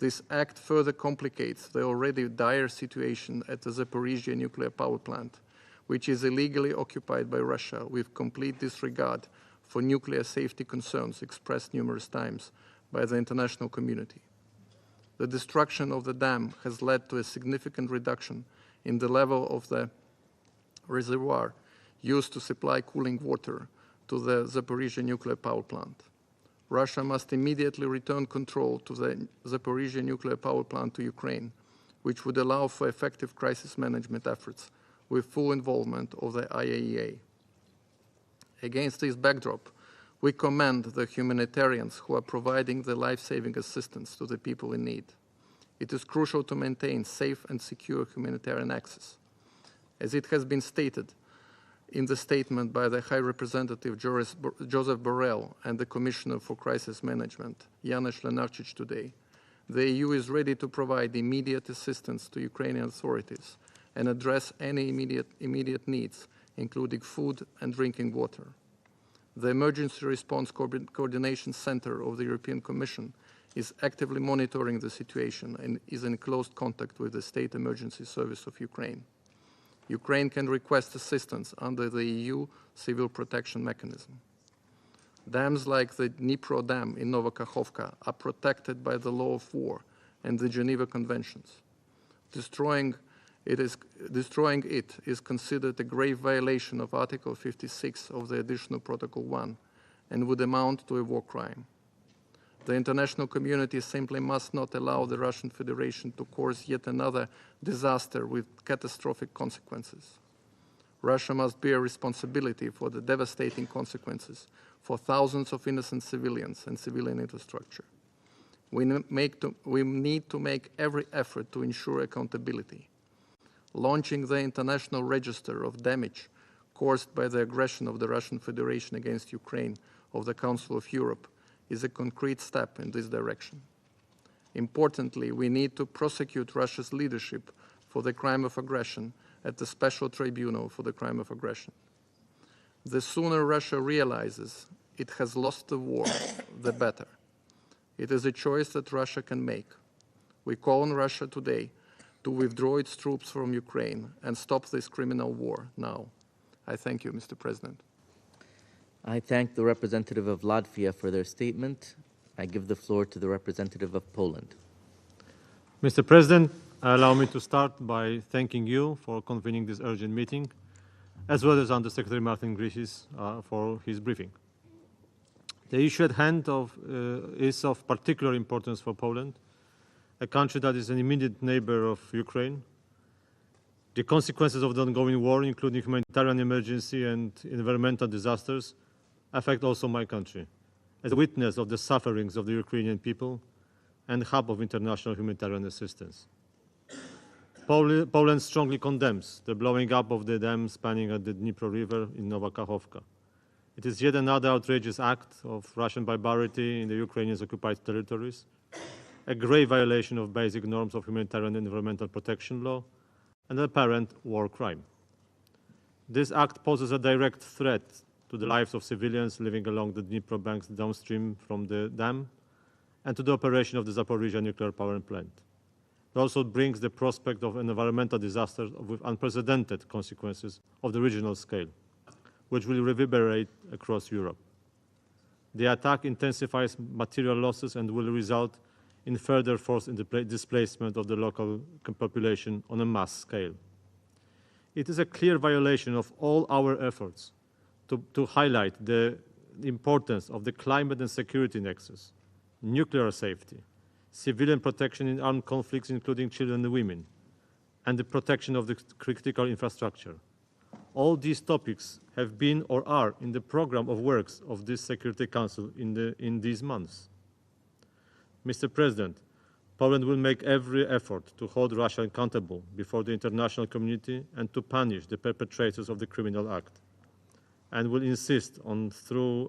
This act further complicates the already dire situation at the Zaporizhzhia nuclear power plant, which is illegally occupied by Russia with complete disregard for nuclear safety concerns expressed numerous times by the international community. The destruction of the dam has led to a significant reduction in the level of the reservoir used to supply cooling water to the Zaporizhzhia nuclear power plant. Russia must immediately return control to the Zaporizhzhia nuclear power plant to Ukraine, which would allow for effective crisis management efforts with full involvement of the IAEA. Against this backdrop, we commend the humanitarians who are providing the life-saving assistance to the people in need. It is crucial to maintain safe and secure humanitarian access. As it has been stated in the statement by the High Representative Joseph Borrell and the Commissioner for Crisis Management, Janusz Lenarčič, today, the EU is ready to provide immediate assistance to Ukrainian authorities and address any immediate needs, including food and drinking water. The Emergency Response Coordination Center of the European Commission is actively monitoring the situation and is in close contact with the State Emergency Service of Ukraine. Ukraine can request assistance under the EU Civil Protection Mechanism. Dams like the Dnipro Dam in Kakhovka are protected by the law of war and the Geneva Conventions. Destroying it is considered a grave violation of Article 56 of the Additional Protocol 1 and would amount to a war crime. The international community simply must not allow the Russian Federation to cause yet another disaster with catastrophic consequences. Russia must bear responsibility for the devastating consequences for thousands of innocent civilians and civilian infrastructure. We need to make every effort to ensure accountability. Launching the International Register of Damage caused by the aggression of the Russian Federation against Ukraine of the Council of Europe is a concrete step in this direction. Importantly, we need to prosecute Russia's leadership for the crime of aggression at the Special Tribunal for the crime of aggression. The sooner Russia realizes it has lost the war, the better. It is a choice that Russia can make. We call on Russia today to withdraw its troops from Ukraine and stop this criminal war now. I thank you, Mr. President. I thank the representative of Latvia for their statement. I give the floor to the representative of Poland. Mr. President, allow me to start by thanking you for convening this urgent meeting, as well as Undersecretary Martin Griffiths for his briefing. The issue at hand is of particular importance for Poland, a country that is an immediate neighbor of Ukraine. The consequences of the ongoing war, including humanitarian emergency and environmental disasters, affect also my country, as a witness of the sufferings of the Ukrainian people and hub of international humanitarian assistance. Poland strongly condemns the blowing up of the dam spanning at the Dnipro River in Nowa Kakhovka. It is yet another outrageous act of Russian barbarity in the Ukrainians' occupied territories, a grave violation of basic norms of humanitarian and environmental protection law, and an apparent war crime. This act poses a direct threat to the lives of civilians living along the Dnipro banks downstream from the dam and to the operation of the Zaporizhzhia nuclear power plant. It also brings the prospect of an environmental disaster with unprecedented consequences of the regional scale, which will reverberate across Europe. The attack intensifies material losses and will result in further forced displacement of the local population on a mass scale. It is a clear violation of all our efforts to highlight the importance of the climate and security nexus, nuclear safety, civilian protection in armed conflicts, including children and women, and the protection of the critical infrastructure. All these topics have been or are in the program of works of this Security Council in these months. Mr. President, Poland will make every effort to hold Russia accountable before the international community and to punish the perpetrators of the criminal act, and will insist on through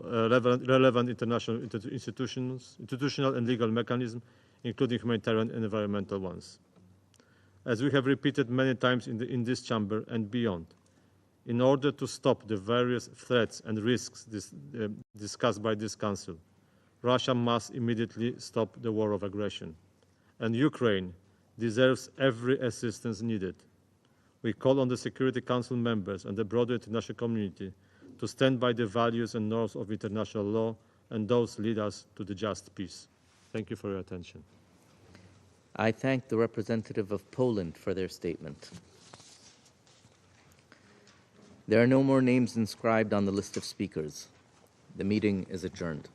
relevant international institutional and legal mechanisms, including humanitarian and environmental ones. As we have repeated many times in this chamber and beyond, in order to stop the various threats and risks discussed by this Council, Russia must immediately stop the war of aggression, and Ukraine deserves every assistance needed. We call on the Security Council members and the broader international community to stand by the values and norms of international law, and those lead us to the just peace. Thank you for your attention. I thank the representative of Poland for their statement. There are no more names inscribed on the list of speakers. The meeting is adjourned.